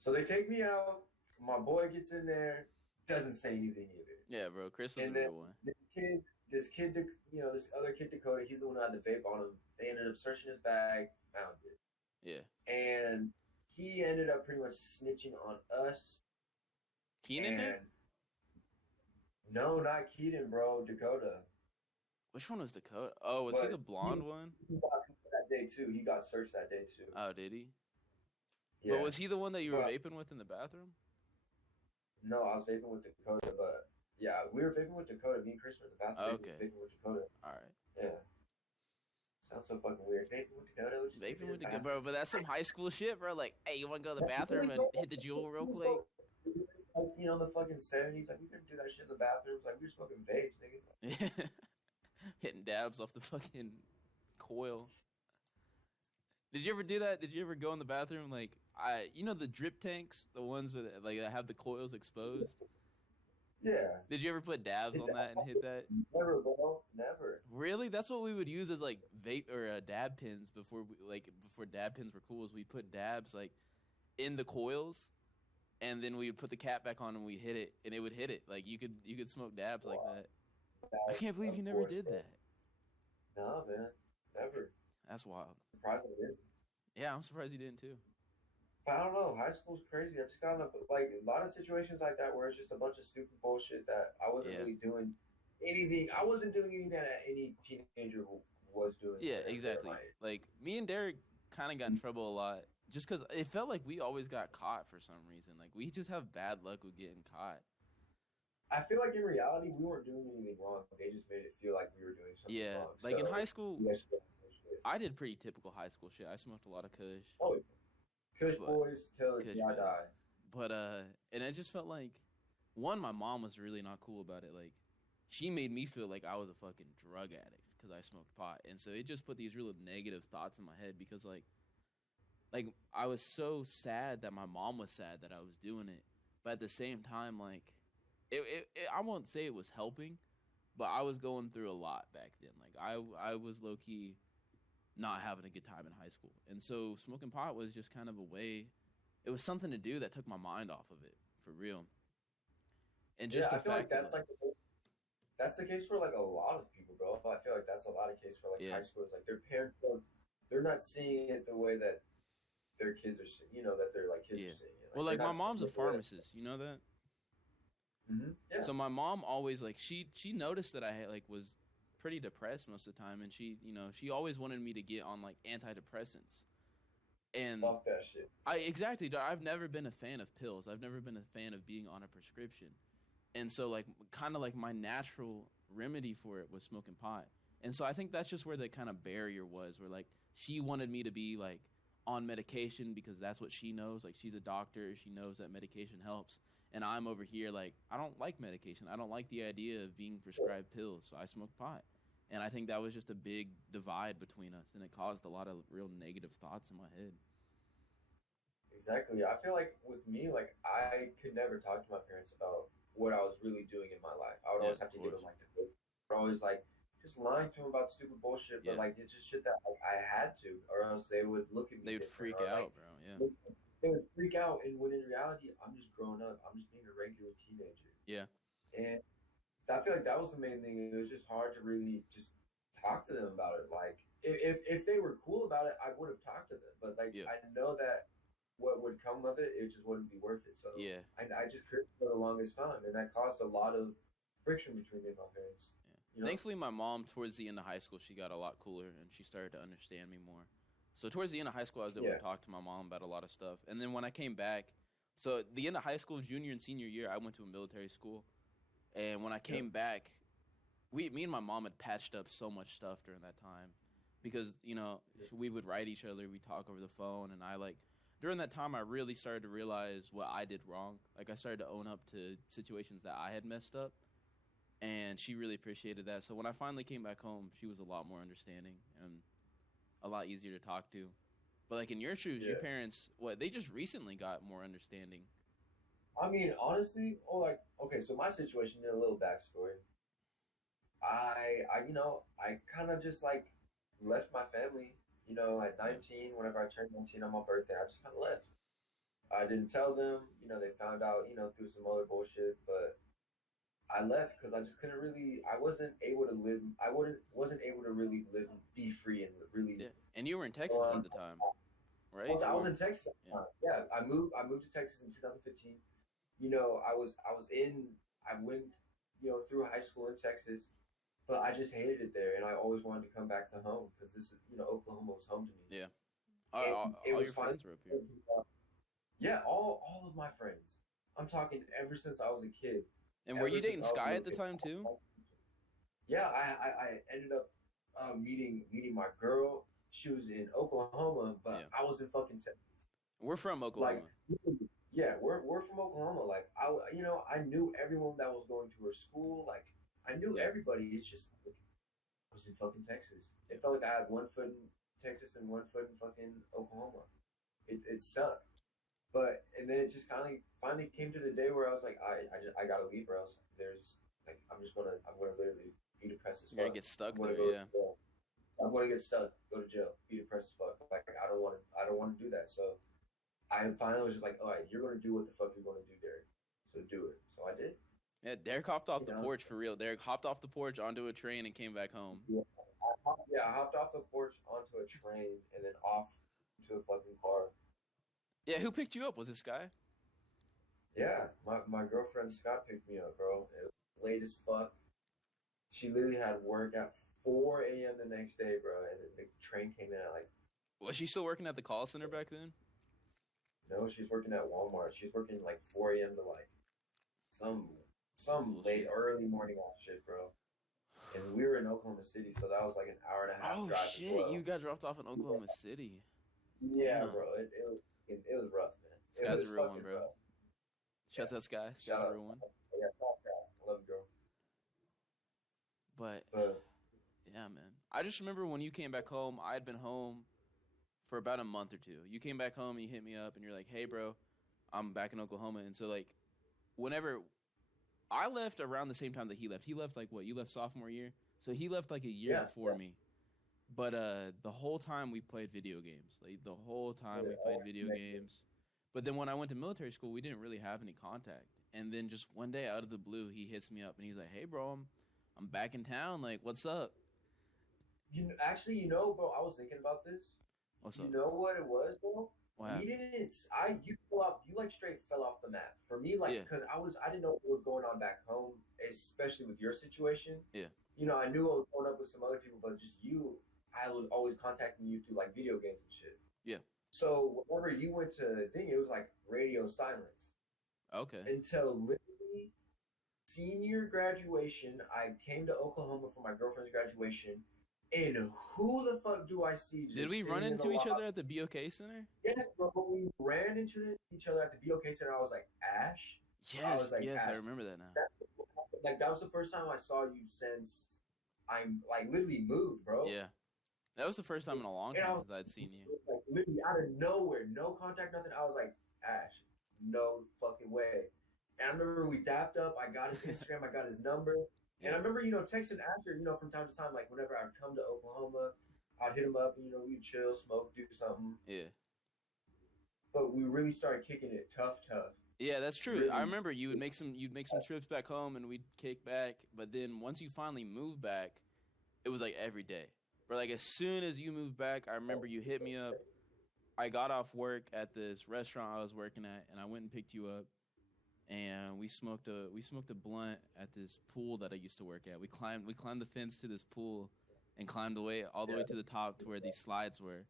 So they take me out. My boy gets in there. Doesn't say anything either. Yeah, bro. Chris was a real one. This other kid, Dakota, he's the one who had the vape on him. They ended up searching his bag, found it. Yeah. And he ended up pretty much snitching on us. Keenan did? No, not Keaton, bro. Dakota. Which one was Dakota? Oh, was he the blonde one? He got that day too. He got searched that day too. Oh, did he? Yeah. But was he the one that you were vaping with in the bathroom? No, I was vaping with Dakota, but yeah, we were vaping with Dakota. Me and Chris were in the bathroom. Okay. Vaping with Dakota. All right. Yeah. Sounds so fucking weird. Vaping with Dakota. Vaping with Dakota, bro. But that's some high school shit, bro. Like, hey, you want to go to the bathroom and hit the jewel real quick? Like, the fucking 70s. Like, we couldn't do that shit in the bathrooms. Like, we were smoking vapes, nigga. Hitting dabs off the fucking coil. Did you ever do that? Did you ever go in the bathroom like the drip tanks, the ones that that have the coils exposed? Yeah. Did you ever put dabs on that and hit that? Never, bro. Never. Really? That's what we would use as like vape or dab pins before dab pins were cool. Is we put dabs like in the coils, and then we would put the cap back on and we hit it, and it would hit it. Like you could smoke dabs like that. I can't believe you never did that. No, man. Never. That's wild. Surprised I didn't. Yeah, I'm surprised you didn't too. I don't know. High school's crazy. I just got enough, like a lot of situations like that where it's just a bunch of stupid bullshit that I wasn't really doing anything. I wasn't doing anything that any teenager was doing. Yeah, exactly. Like me and Derek kind of got in trouble a lot just because it felt like we always got caught for some reason. Like we just have bad luck with getting caught. I feel like in reality we weren't doing anything wrong. They just made it feel like we were doing something wrong. Yeah, like in high school, I did pretty typical high school shit. I smoked a lot of Kush. Oh, Kush boys till the day I die. But and it just felt like, one, my mom was really not cool about it. Like, she made me feel like I was a fucking drug addict because I smoked pot, and so it just put these real negative thoughts in my head because like I was so sad that my mom was sad that I was doing it, but at the same time, like, it I won't say it was helping, but I was going through a lot back then. Like I was low key not having a good time in high school. And so smoking pot was just kind of a way, it was something to do that took my mind off of it, for real. And just I feel like that's that's the case for like a lot of people, bro. I feel like that's a lot of case for like high schoolers. Like their parents they're not seeing it the way that their kids are seeing, that their like kids are seeing it. Like, well, like my mom's a pharmacist, you know that? Mm-hmm. Yeah. So my mom always like she noticed that I was pretty depressed most of the time, and she always wanted me to get on like antidepressants. And fuck that shit. I've never been a fan of pills. I've never been a fan of being on a prescription. And so like kind of like my natural remedy for it was smoking pot. And so I think that's just where the kind of barrier was, where like she wanted me to be like on medication because that's what she knows. Like she's a doctor, she knows that medication helps. And I'm over here like, I don't like medication. I don't like the idea of being prescribed pills. So I smoke pot. And I think that was just a big divide between us. And it caused a lot of real negative thoughts in my head. Exactly. I feel like with me, like I could never talk to my parents about what I was really doing in my life. I would always have to give them like the book. I always like just lying to them about stupid bullshit. But like it's just shit that like, I had to, or else they would look at me. They would freak out, bro. Yeah. They would freak out, and when in reality, I'm just growing up. I'm just being a regular teenager. Yeah. And I feel like that was the main thing. It was just hard to really just talk to them about it. Like if they were cool about it, I would have talked to them. But like I know that what would come of it, it just wouldn't be worth it. So I just cribbed for the longest time, and that caused a lot of friction between me and my parents. Yeah. Thankfully, my mom, towards the end of high school, she got a lot cooler, and she started to understand me more. So towards the end of high school, I was able to talk to my mom about a lot of stuff. And then when I came back, so at the end of high school, junior and senior year, I went to a military school. And when I came back, me and my mom had patched up so much stuff during that time because, we would write each other, we'd talk over the phone, and during that time, I really started to realize what I did wrong. Like, I started to own up to situations that I had messed up, and she really appreciated that. So when I finally came back home, she was a lot more understanding and a lot easier to talk to. But like in your shoes, your parents, they just recently got more understanding. I mean, honestly, okay, so my situation, a little backstory. I kind of just like left my family, at 19, whenever I turned 19 on my birthday, I just kind of left. I didn't tell them, they found out, through some other bullshit, but I left because I just couldn't really, I wasn't able to live, wasn't able to really live, be free and really. Yeah. And you were in Texas at the time, right? I was in Texas at the time. Yeah, I moved to Texas in 2015. I went, through high school in Texas, but I just hated it there, and I always wanted to come back to home because this is, Oklahoma was home to me. Yeah. All your friends were up here. Yeah, all of my friends. I'm talking ever since I was a kid. And were you dating Sky at the time too? Yeah, I ended up meeting my girl. She was in Oklahoma, but I was in fucking Texas. We're from Oklahoma. Yeah, we're from Oklahoma. Like I knew everyone that was going to her school. Like I knew everybody. It's just like, I was in fucking Texas. It felt like I had one foot in Texas and one foot in fucking Oklahoma. It sucked. But and then it just finally came to the day where I was like, I gotta leave, or else I'm gonna literally be depressed as fuck. You're gonna get stuck there, I'm gonna get stuck, go to jail, be depressed as fuck. Like I don't want to do that. So I finally was just like, all right, you're gonna do what the fuck you're gonna do, Derek. So do it. So I did. Yeah, Derek hopped off the porch for real. Derek hopped off the porch onto a train and came back home. Yeah, I hopped off the porch onto a train and then off to a fucking car. Yeah, who picked you up? Was it Sky? Yeah, my girlfriend Scott picked me up, bro. It was late as fuck. She literally had work at 4 a.m. the next day, bro, and the train came in at like. Was she still working at the call center back then? No, she's working at Walmart. She's working like 4 a.m. to like some late early morning ass shit, bro. And we were in Oklahoma City, so that was like an hour and a half drive. Oh shit! As well. You got dropped off in Oklahoma City. Yeah, bro. It was rough, man. Sky's a real one, bro. Shouts out Sky. Sky's a real one. Yeah, I love you, girl. But yeah, man. I just remember when you came back home, I had been home for about a month or two. You came back home and you hit me up and you're like, hey, bro, I'm back in Oklahoma. And so, like, whenever I left around the same time that he left like, what, you left sophomore year? So he left like a year before me. But the whole time we played video games. Like, the whole time we played video games. But then when I went to military school, we didn't really have any contact. And then just one day out of the blue, he hits me up and he's like, hey, bro, I'm back in town. Like, what's up? Actually, bro, I was thinking about this. What's up? You know what it was, bro? What happened? You like straight fell off the map. For me, like, because I didn't know what was going on back home, especially with your situation. Yeah. I knew I was going up with some other people, but just you, I was always contacting you through like video games and shit. Yeah. So whenever you went to the thing, it was like radio silence. Okay. Until literally senior graduation, I came to Oklahoma for my girlfriend's graduation. And who the fuck do I see? Did we run into each other at the BOK Center? Yes, bro. We ran into each other at the BOK Center. I was like, Ash? Yes, Ash. I remember that now. That was the first time I saw you since I'm like literally moved, bro. Yeah. That was the first time in a long time since I'd seen you. Like, literally out of nowhere, no contact, nothing. I was like, Ash, no fucking way. And I remember we dapped up. I got his Instagram. I got his number. And I remember, texting Asher, from time to time, like whenever I'd come to Oklahoma, I'd hit him up and, we'd chill, smoke, do something. Yeah. But we really started kicking it tough. Yeah, that's true. Really? I remember you'd make some trips back home and we'd kick back. But then once you finally moved back, it was like every day. But like as soon as you moved back, I remember you hit me up. I got off work at this restaurant I was working at, and I went and picked you up. And we smoked a blunt at this pool that I used to work at. We climbed the fence to this pool and climbed all the way to the top to where these slides were.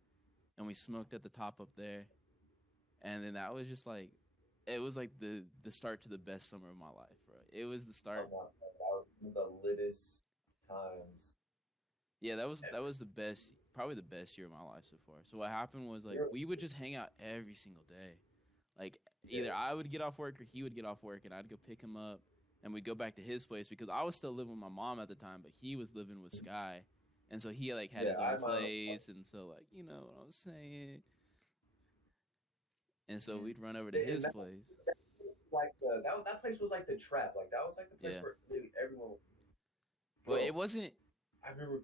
And we smoked at the top up there. And then that was just like, it was like the start to the best summer of my life, bro. It was the start. That was one of the littest times. Yeah, that was the best, probably the best year of my life so far. So what happened was like we would just hang out every single day. Like either I would get off work or he would get off work, and I'd go pick him up, and we'd go back to his place because I was still living with my mom at the time, but he was living with Sky, and so he like had his own place, and so like you know what I'm saying. And so we'd run over to his place. Like that place was like the trap. Like that was like the place where literally everyone. Well, it wasn't. I remember.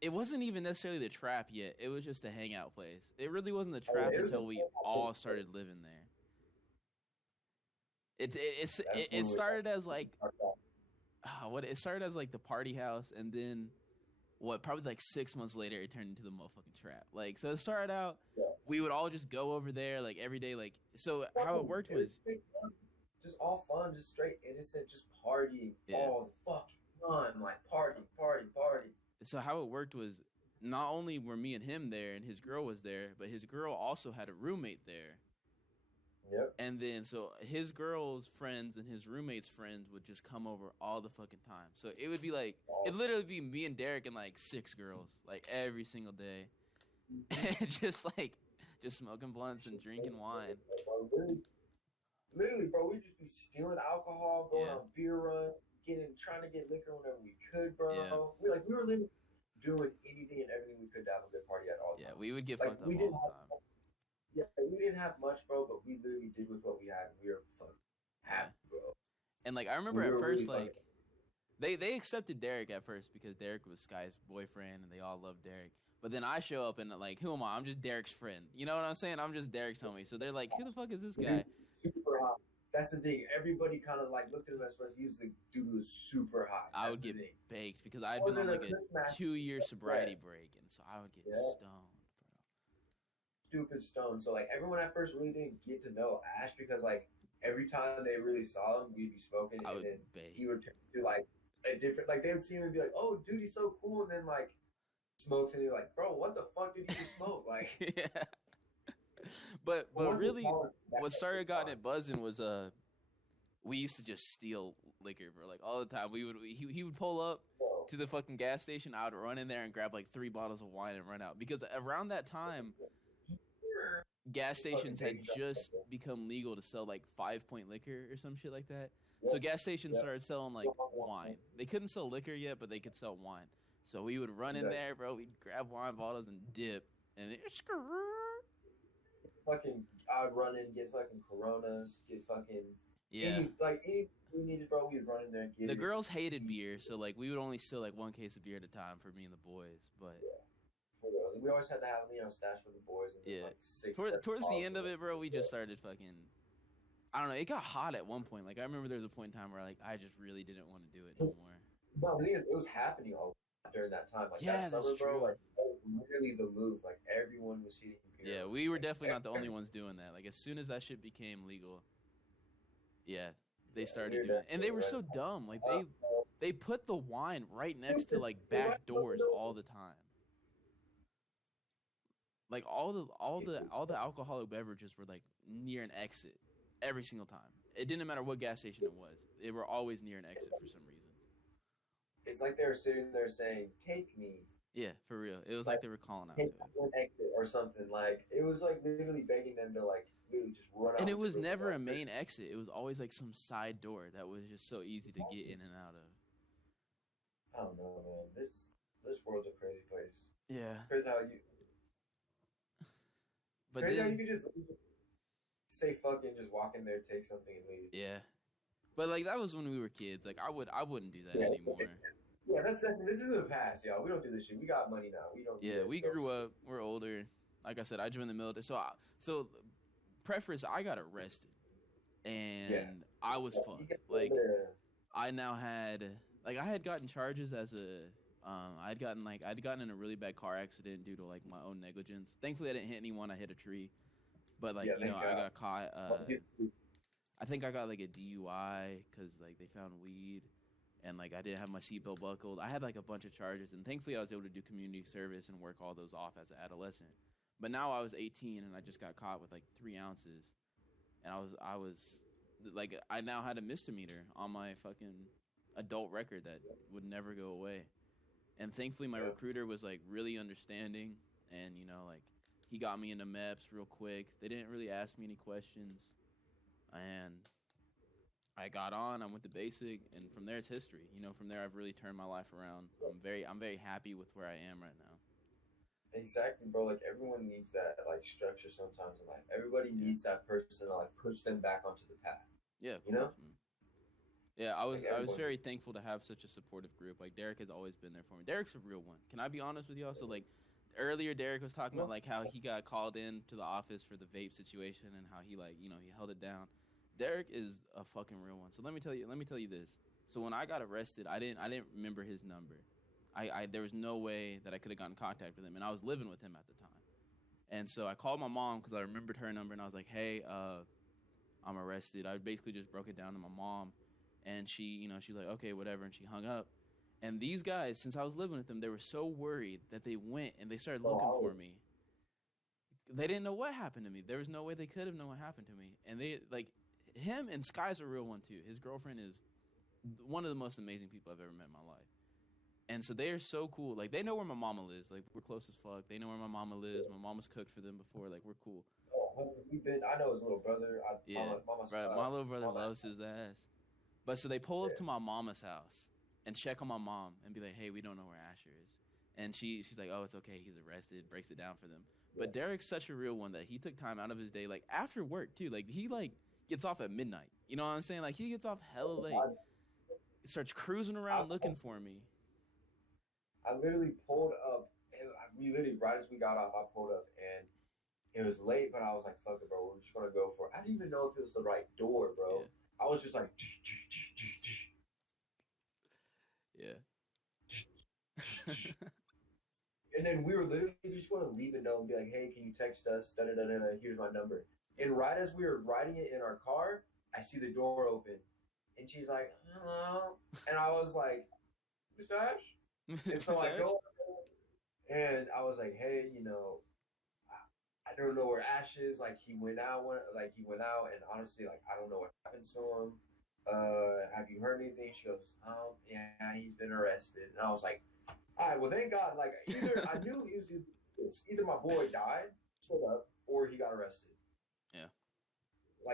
It wasn't even necessarily the trap yet. It was just a hangout place. It really wasn't the trap until we all started living there. It started as like it started as like the party house, and then probably like 6 months later it turned into the motherfucking trap. Like so it started out we would all just go over there like every day. Like so how it worked was just all fun, just straight innocent, just partying all the fucking time, like party. So how it worked was not only were me and him there and his girl was there, but his girl also had a roommate there. Yep. And then so his girl's friends and his roommate's friends would just come over all the fucking time. So it would be like it'd literally be me and Derek and like 6 girls like every single day. And just smoking blunts and drinking wine. Literally, bro, we'd just be stealing alcohol, going on beer runs, trying to get liquor whenever we could, bro. Yeah. We were literally doing anything and everything we could to have a good party at all times. Yeah, we would get fucked up all the time. Yeah, we didn't have much, bro, but we literally did with what we had, and we were fucking happy, bro. And like I remember at first, really like they accepted Derek at first because Derek was Sky's boyfriend, and they all loved Derek. But then I show up and like, who am I? I'm just Derek's friend. You know what I'm saying? I'm just Derek's homie. So they're like, who the fuck is this guy? Super hot. That's the thing. Everybody kind of like looked at him as first. He was the dude who was super hot. I would get baked because I'd been on like a 2-year sobriety break, and so I would get stoned, bro. Stupid stoned. So like everyone at first really didn't get to know Ash because like every time they really saw him, we'd be smoking, and then he would turn to like a different. Like they would see him and be like, "Oh, dude, he's so cool," and then like smokes, and you're like, "Bro, what the fuck did you just smoke?" Like, yeah. But really, what started gotten it buzzing was we used to just steal liquor, bro. Like all the time, he would pull up to the fucking gas station. I would run in there and grab like 3 bottles of wine and run out because around that time, gas stations had just become legal to sell like 5-point liquor or some shit like that. So gas stations started selling like wine. They couldn't sell liquor yet, but they could sell wine. So we would run in there, bro. We'd grab wine bottles and dip, and fucking, I would run in, get fucking Coronas, get fucking anything we needed, bro. We'd run in there and get the girls hated beer, so like we would only steal like 1 case of beer at a time for me and the boys. But we always had to have stash for the boys. And like towards the end of it, bro, we just started fucking. I don't know. It got hot at one point. Like I remember there was a point in time where like I just really didn't want to do it no more. No, the thing is, it was happening all during that time. Like that summer, that's true. Bro, like really the move. Like everyone was hitting beer. Yeah, we were definitely not the only ones doing that. Like as soon as that shit became legal, they started doing it. And they were so dumb. Like they put the wine right next to like back doors all the time. Like all the alcoholic beverages were like near an exit every single time. It didn't matter what gas station it was. They were always near an exit for some reason. It's like they were sitting there saying, "Take me." Yeah, for real. It was like they were calling out to us. One exit or something. Like it was like literally begging them to like literally just run out. And it was never a main exit. It was always like some side door that was just so easy to get in and out of. I don't know, man. This world's a crazy place. Yeah. It's crazy how you. But crazy how you could just say fucking, just walk in there, take something, and leave. Yeah. But like that was when we were kids. Like I wouldn't do that anymore. Yeah, this is the past, y'all. We don't do this shit. We got money now. We don't. Yeah, we grew up. We're older. Like I said, I joined the military. So preface, I got arrested, and I was fucked. Like I now had I had gotten charges as a I'd gotten in a really bad car accident due to like my own negligence. Thankfully, I didn't hit anyone. I hit a tree, but I got caught. I think I got like a DUI because like they found weed, and like I didn't have my seatbelt buckled. I had like a bunch of charges, and thankfully I was able to do community service and work all those off as an adolescent. But now I was 18 and I just got caught with like 3 ounces, and I was like I now had a misdemeanor on my fucking adult record that would never go away. And thankfully, my recruiter was like really understanding, and like he got me into MEPS real quick. They didn't really ask me any questions, and I got on. I went to basic, and from there it's history. From there I've really turned my life around. I'm very happy with where I am right now. Exactly, bro. Like everyone needs that like structure sometimes in life. Everybody needs that person to like push them back onto the path. Yeah, of you know. course, man. Yeah, I was Like very thankful to have such a supportive group. Like Derek has always been there for me. Derek's a real one. Can I be honest with y'all? So like earlier, Derek was talking about like how he got called in to the office for the vape situation and how he like he held it down. Derek is a fucking real one. So let me tell you this. So when I got arrested, I didn't remember his number. There was no way that I could have gotten in contact with him, and I was living with him at the time. And so I called my mom because I remembered her number, and I was like, "Hey, I'm arrested." I basically just broke it down to my mom, and she's like, "Okay, whatever," and she hung up. And these guys, since I was living with them, they were so worried that they went and they started looking for me. They didn't know what happened to me. There was no way they could have known what happened to me. And they like him, and Sky's a real one too. His girlfriend is one of the most amazing people I've ever met in my life. And so they are so cool. Like they know where my mama lives. Like we're close as fuck. They know where my mama lives. My mama's cooked for them before. Like we're cool. Oh, I know his little brother. My little brother loves his ass. But so they pull up to my mama's house and check on my mom and be like, "Hey, we don't know where Asher is." And she's like, "Oh, it's okay. He's arrested." Breaks it down for them. But Derek's such a real one that he took time out of his day, like after work too. Like he like gets off at midnight. You know what I'm saying? Like he gets off hella late. He starts cruising around looking for me. I literally pulled up. We literally right as we got off, I pulled up and it was late, but I was like, "Fuck it, bro. We're just gonna go for it." I didn't even know if it was the right door, bro. Yeah. I was just like, yeah. And then we were literally just going to leave a note and be like, "Hey, can you text us? Da da da da. Here's my number." And right as we were writing it in our car, I see the door open, and she's like, "Hello," and I was like, "Mr. Ash?" And so I go, and I was like, "Hey, I don't know where Ash is. Like he went out, and honestly, like I don't know what happened to him. Have you heard anything?" She goes, "Oh, yeah, he's been arrested." And I was like, "All right, well, thank God. Like either I knew it's either my boy died, stood up, or he got arrested." Yeah.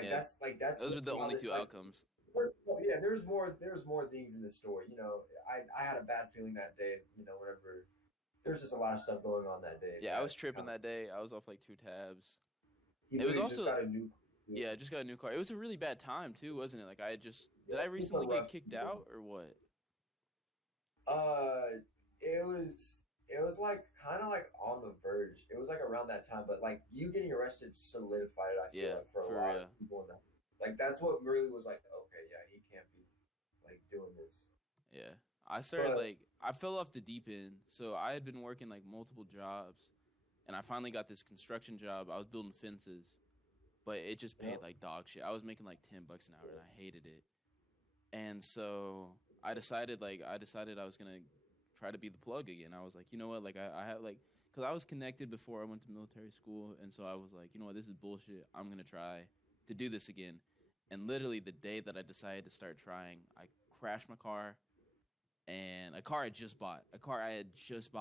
That's those are the only two outcomes. Yeah, there's more things in the story. I had a bad feeling that day. Whenever there's just a lot of stuff going on that day. Yeah, I was tripping that day. I was off like 2 tabs. It was also just got a new. Yeah, I just got a new car. It was a really bad time too, wasn't it? Like did I recently get kicked out or what? It was like kind of like on the verge. It was like around that time, but like you getting arrested solidified it. I feel like for a lot of people in that. Like that's what really was like. Okay, yeah, he can't be like doing this. Yeah, I started I fell off the deep end. So I had been working like multiple jobs, and I finally got this construction job. I was building fences, but it just paid like dog shit. I was making like $10 an hour, and I hated it. And so I decided I was gonna try to be the plug again. I was like, you know what, like I have like, because I was connected before I went to military school, and so I was like, you know what, this is bullshit. I'm gonna try to do this again. And literally the day that I decided to start trying, I crashed my car, and a car I had just bought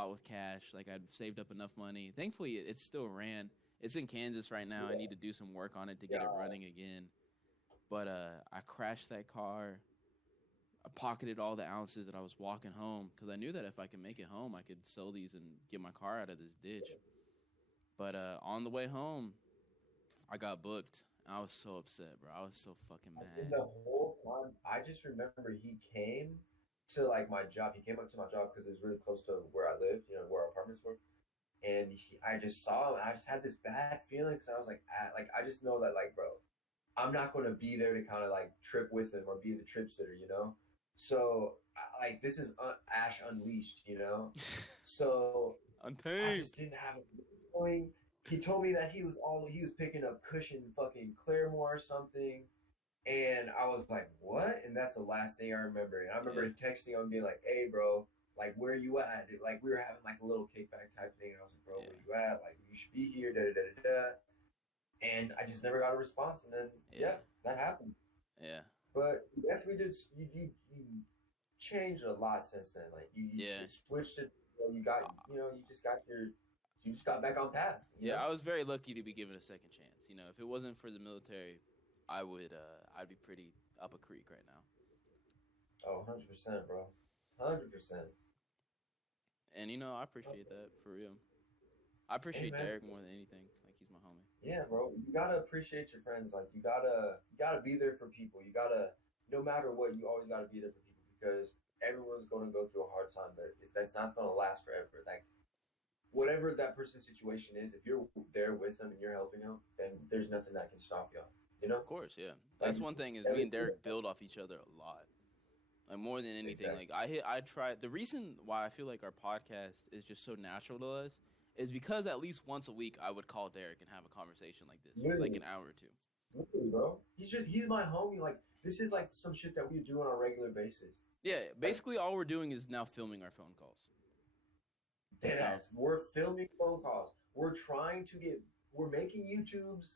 with cash. Like I'd saved up enough money. Thankfully, it still ran. It's in Kansas right now. I need to do some work on it to get it running again. But I crashed that car. I pocketed all the ounces that I was walking home because I knew that if I could make it home, I could sell these and get my car out of this ditch. But on the way home, I got booked. I was so upset, bro. I was so fucking mad. And the whole time, I just remember he came to like my job. He came up to my job because it was really close to where I lived, where our apartments were. And I just saw him. And I just had this bad feeling because I was like, I just know that like, bro, I'm not going to be there to kind of like trip with him or be the trip sitter, So like this is Ash Unleashed, So Untamed. I just didn't have a feeling. He told me that he was picking up cushion fucking Claremore or something, and I was like, what? And that's the last thing I remember. And I remember texting him and being like, "Hey, bro, like where you at?" Like we were having like a little kickback type thing, and I was like, "Bro, where you at? Like you should be here." Da da da da. And I just never got a response, and then that happened. Yeah. But yes, we did. changed a lot since then. Like you switched it. You got you just got back on path. You know? I was very lucky to be given a second chance. You know, if it wasn't for the military, I'd be pretty up a creek right now. Oh, 100%, bro. 100%. And I appreciate that for real. I appreciate Derek more than anything. Like, he's my homie. Yeah, bro. You gotta appreciate your friends. Like, you gotta be there for people. You gotta, no matter what, you always gotta be there for people because everyone's gonna go through a hard time, but that's not gonna last forever. Like, whatever that person's situation is, if you're there with them and you're helping them, then there's nothing that can stop y'all. You know? Of course, yeah. That's one thing is me and Derek build off each other a lot. Like, more than anything. Exactly. Like, I tried. The reason why I feel like our podcast is just so natural to us is because at least once a week I would call Derek and have a conversation like this, for like an hour or two. Literally, bro. He's my homie. Like, this is like some shit that we do on a regular basis. Yeah, basically all we're doing is now filming our phone calls. Deadass. We're filming phone calls. We're making YouTubes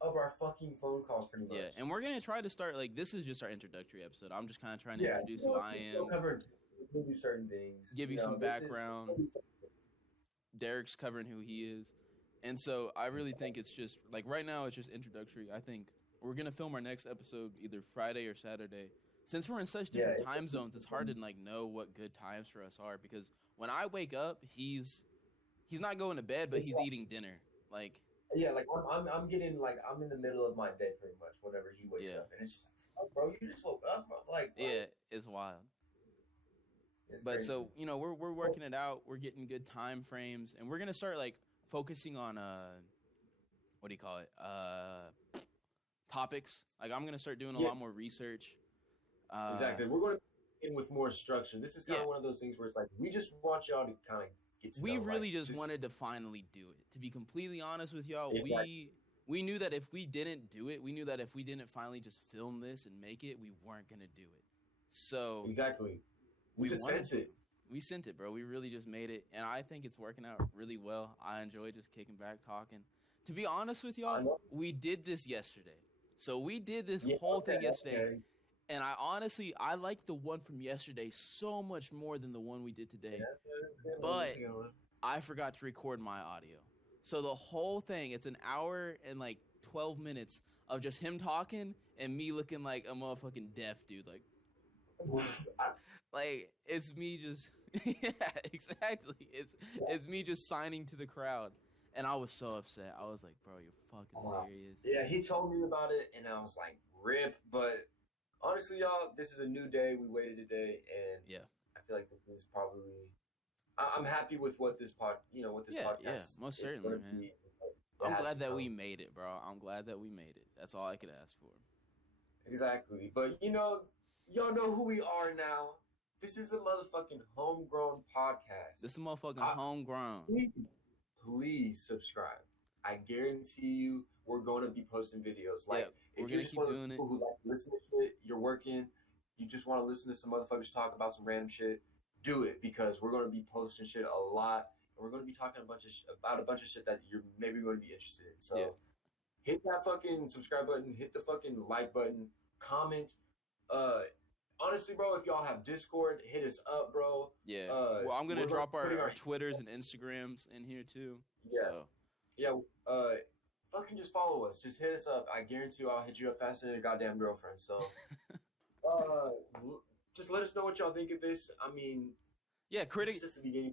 of our fucking phone calls pretty much. Yeah, and we're going to try to start, like, this is just our introductory episode. I'm just kind of trying to introduce who I am. We'll do certain things. Give you some background. Derek's covering who he is. And so I really think it's just, like, right now it's just introductory. I think we're going to film our next episode either Friday or Saturday. Since we're in such different time zones, it's hard to, like, know what good times for us are. Because when I wake up, he's not going to bed, but he's eating dinner. Like... Yeah, like I'm getting like I'm in the middle of my day pretty much whenever he wakes up, and it's just like, oh, bro, you just woke up, bro. Like, bro. Yeah, it's wild. But crazy. So we're working it out. We're getting good time frames, and we're gonna start like focusing on what do you call it? Topics. Like I'm gonna start doing a lot more research. Exactly. We're going to in with more structure. This is kind of one of those things where it's like we just want y'all to kind of. We really just wanted to finally do it. To be completely honest with y'all, we knew that if we didn't do it, we knew that if we didn't finally just film this and make it, we weren't going to do it. So exactly. We just sent it. We sent it, bro. We really just made it, and I think it's working out really well. I enjoy just kicking back, talking. To be honest with y'all, we did this yesterday. So we did this whole thing yesterday. Okay. And I like the one from yesterday so much more than the one we did today. But I forgot to record my audio. So the whole thing, it's an hour and like 12 minutes of just him talking and me looking like a motherfucking deaf dude. Like it's me just, yeah, exactly. It's me just signing to the crowd. And I was so upset. I was like, bro, you're fucking serious. Yeah, he told me about it and I was like, rip, but... Honestly, y'all, this is a new day. We waited a day, and I feel like this is probably. I'm happy with what this podcast. Yeah, most certainly, man. I'm glad that we made it, bro. I'm glad that we made it. That's all I could ask for. Exactly, but y'all know who we are now. This is a motherfucking homegrown podcast. This is a motherfucking homegrown. Please subscribe. I guarantee you, we're going to be posting videos. Like, we're going to keep doing it. People who like to listen to shit, you're working, you just want to listen to some motherfuckers talk about some random shit, do it because we're going to be posting shit a lot. And we're going to be talking about a bunch of shit that you're maybe going to be interested in. So hit that fucking subscribe button, hit the fucking like button, comment. Honestly, bro, if y'all have Discord, hit us up, bro. Yeah. Well, I'm going to drop our Twitters and Instagrams in here too. Yeah. So. Yeah, fucking just follow us. Just hit us up. I guarantee you I'll hit you up faster than a goddamn girlfriend. So, just let us know what y'all think of this. I mean, this is just the beginning.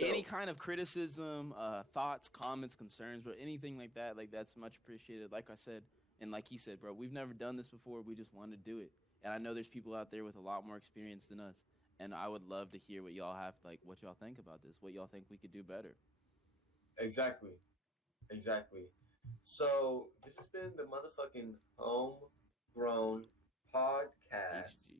Any kind of criticism, thoughts, comments, concerns, but anything like that, like that's much appreciated. Like I said, and like he said, bro, we've never done this before. We just want to do it. And I know there's people out there with a lot more experience than us. And I would love to hear what y'all have, like what y'all think about this, what y'all think we could do better. Exactly. So this has been the motherfucking homegrown podcast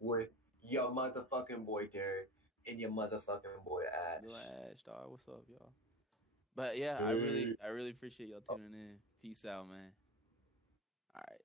with your motherfucking boy Derek and your motherfucking boy Ash. Yo, Ash, dog, what's up, y'all? But yeah, I really appreciate y'all tuning in. Peace out, man. All right.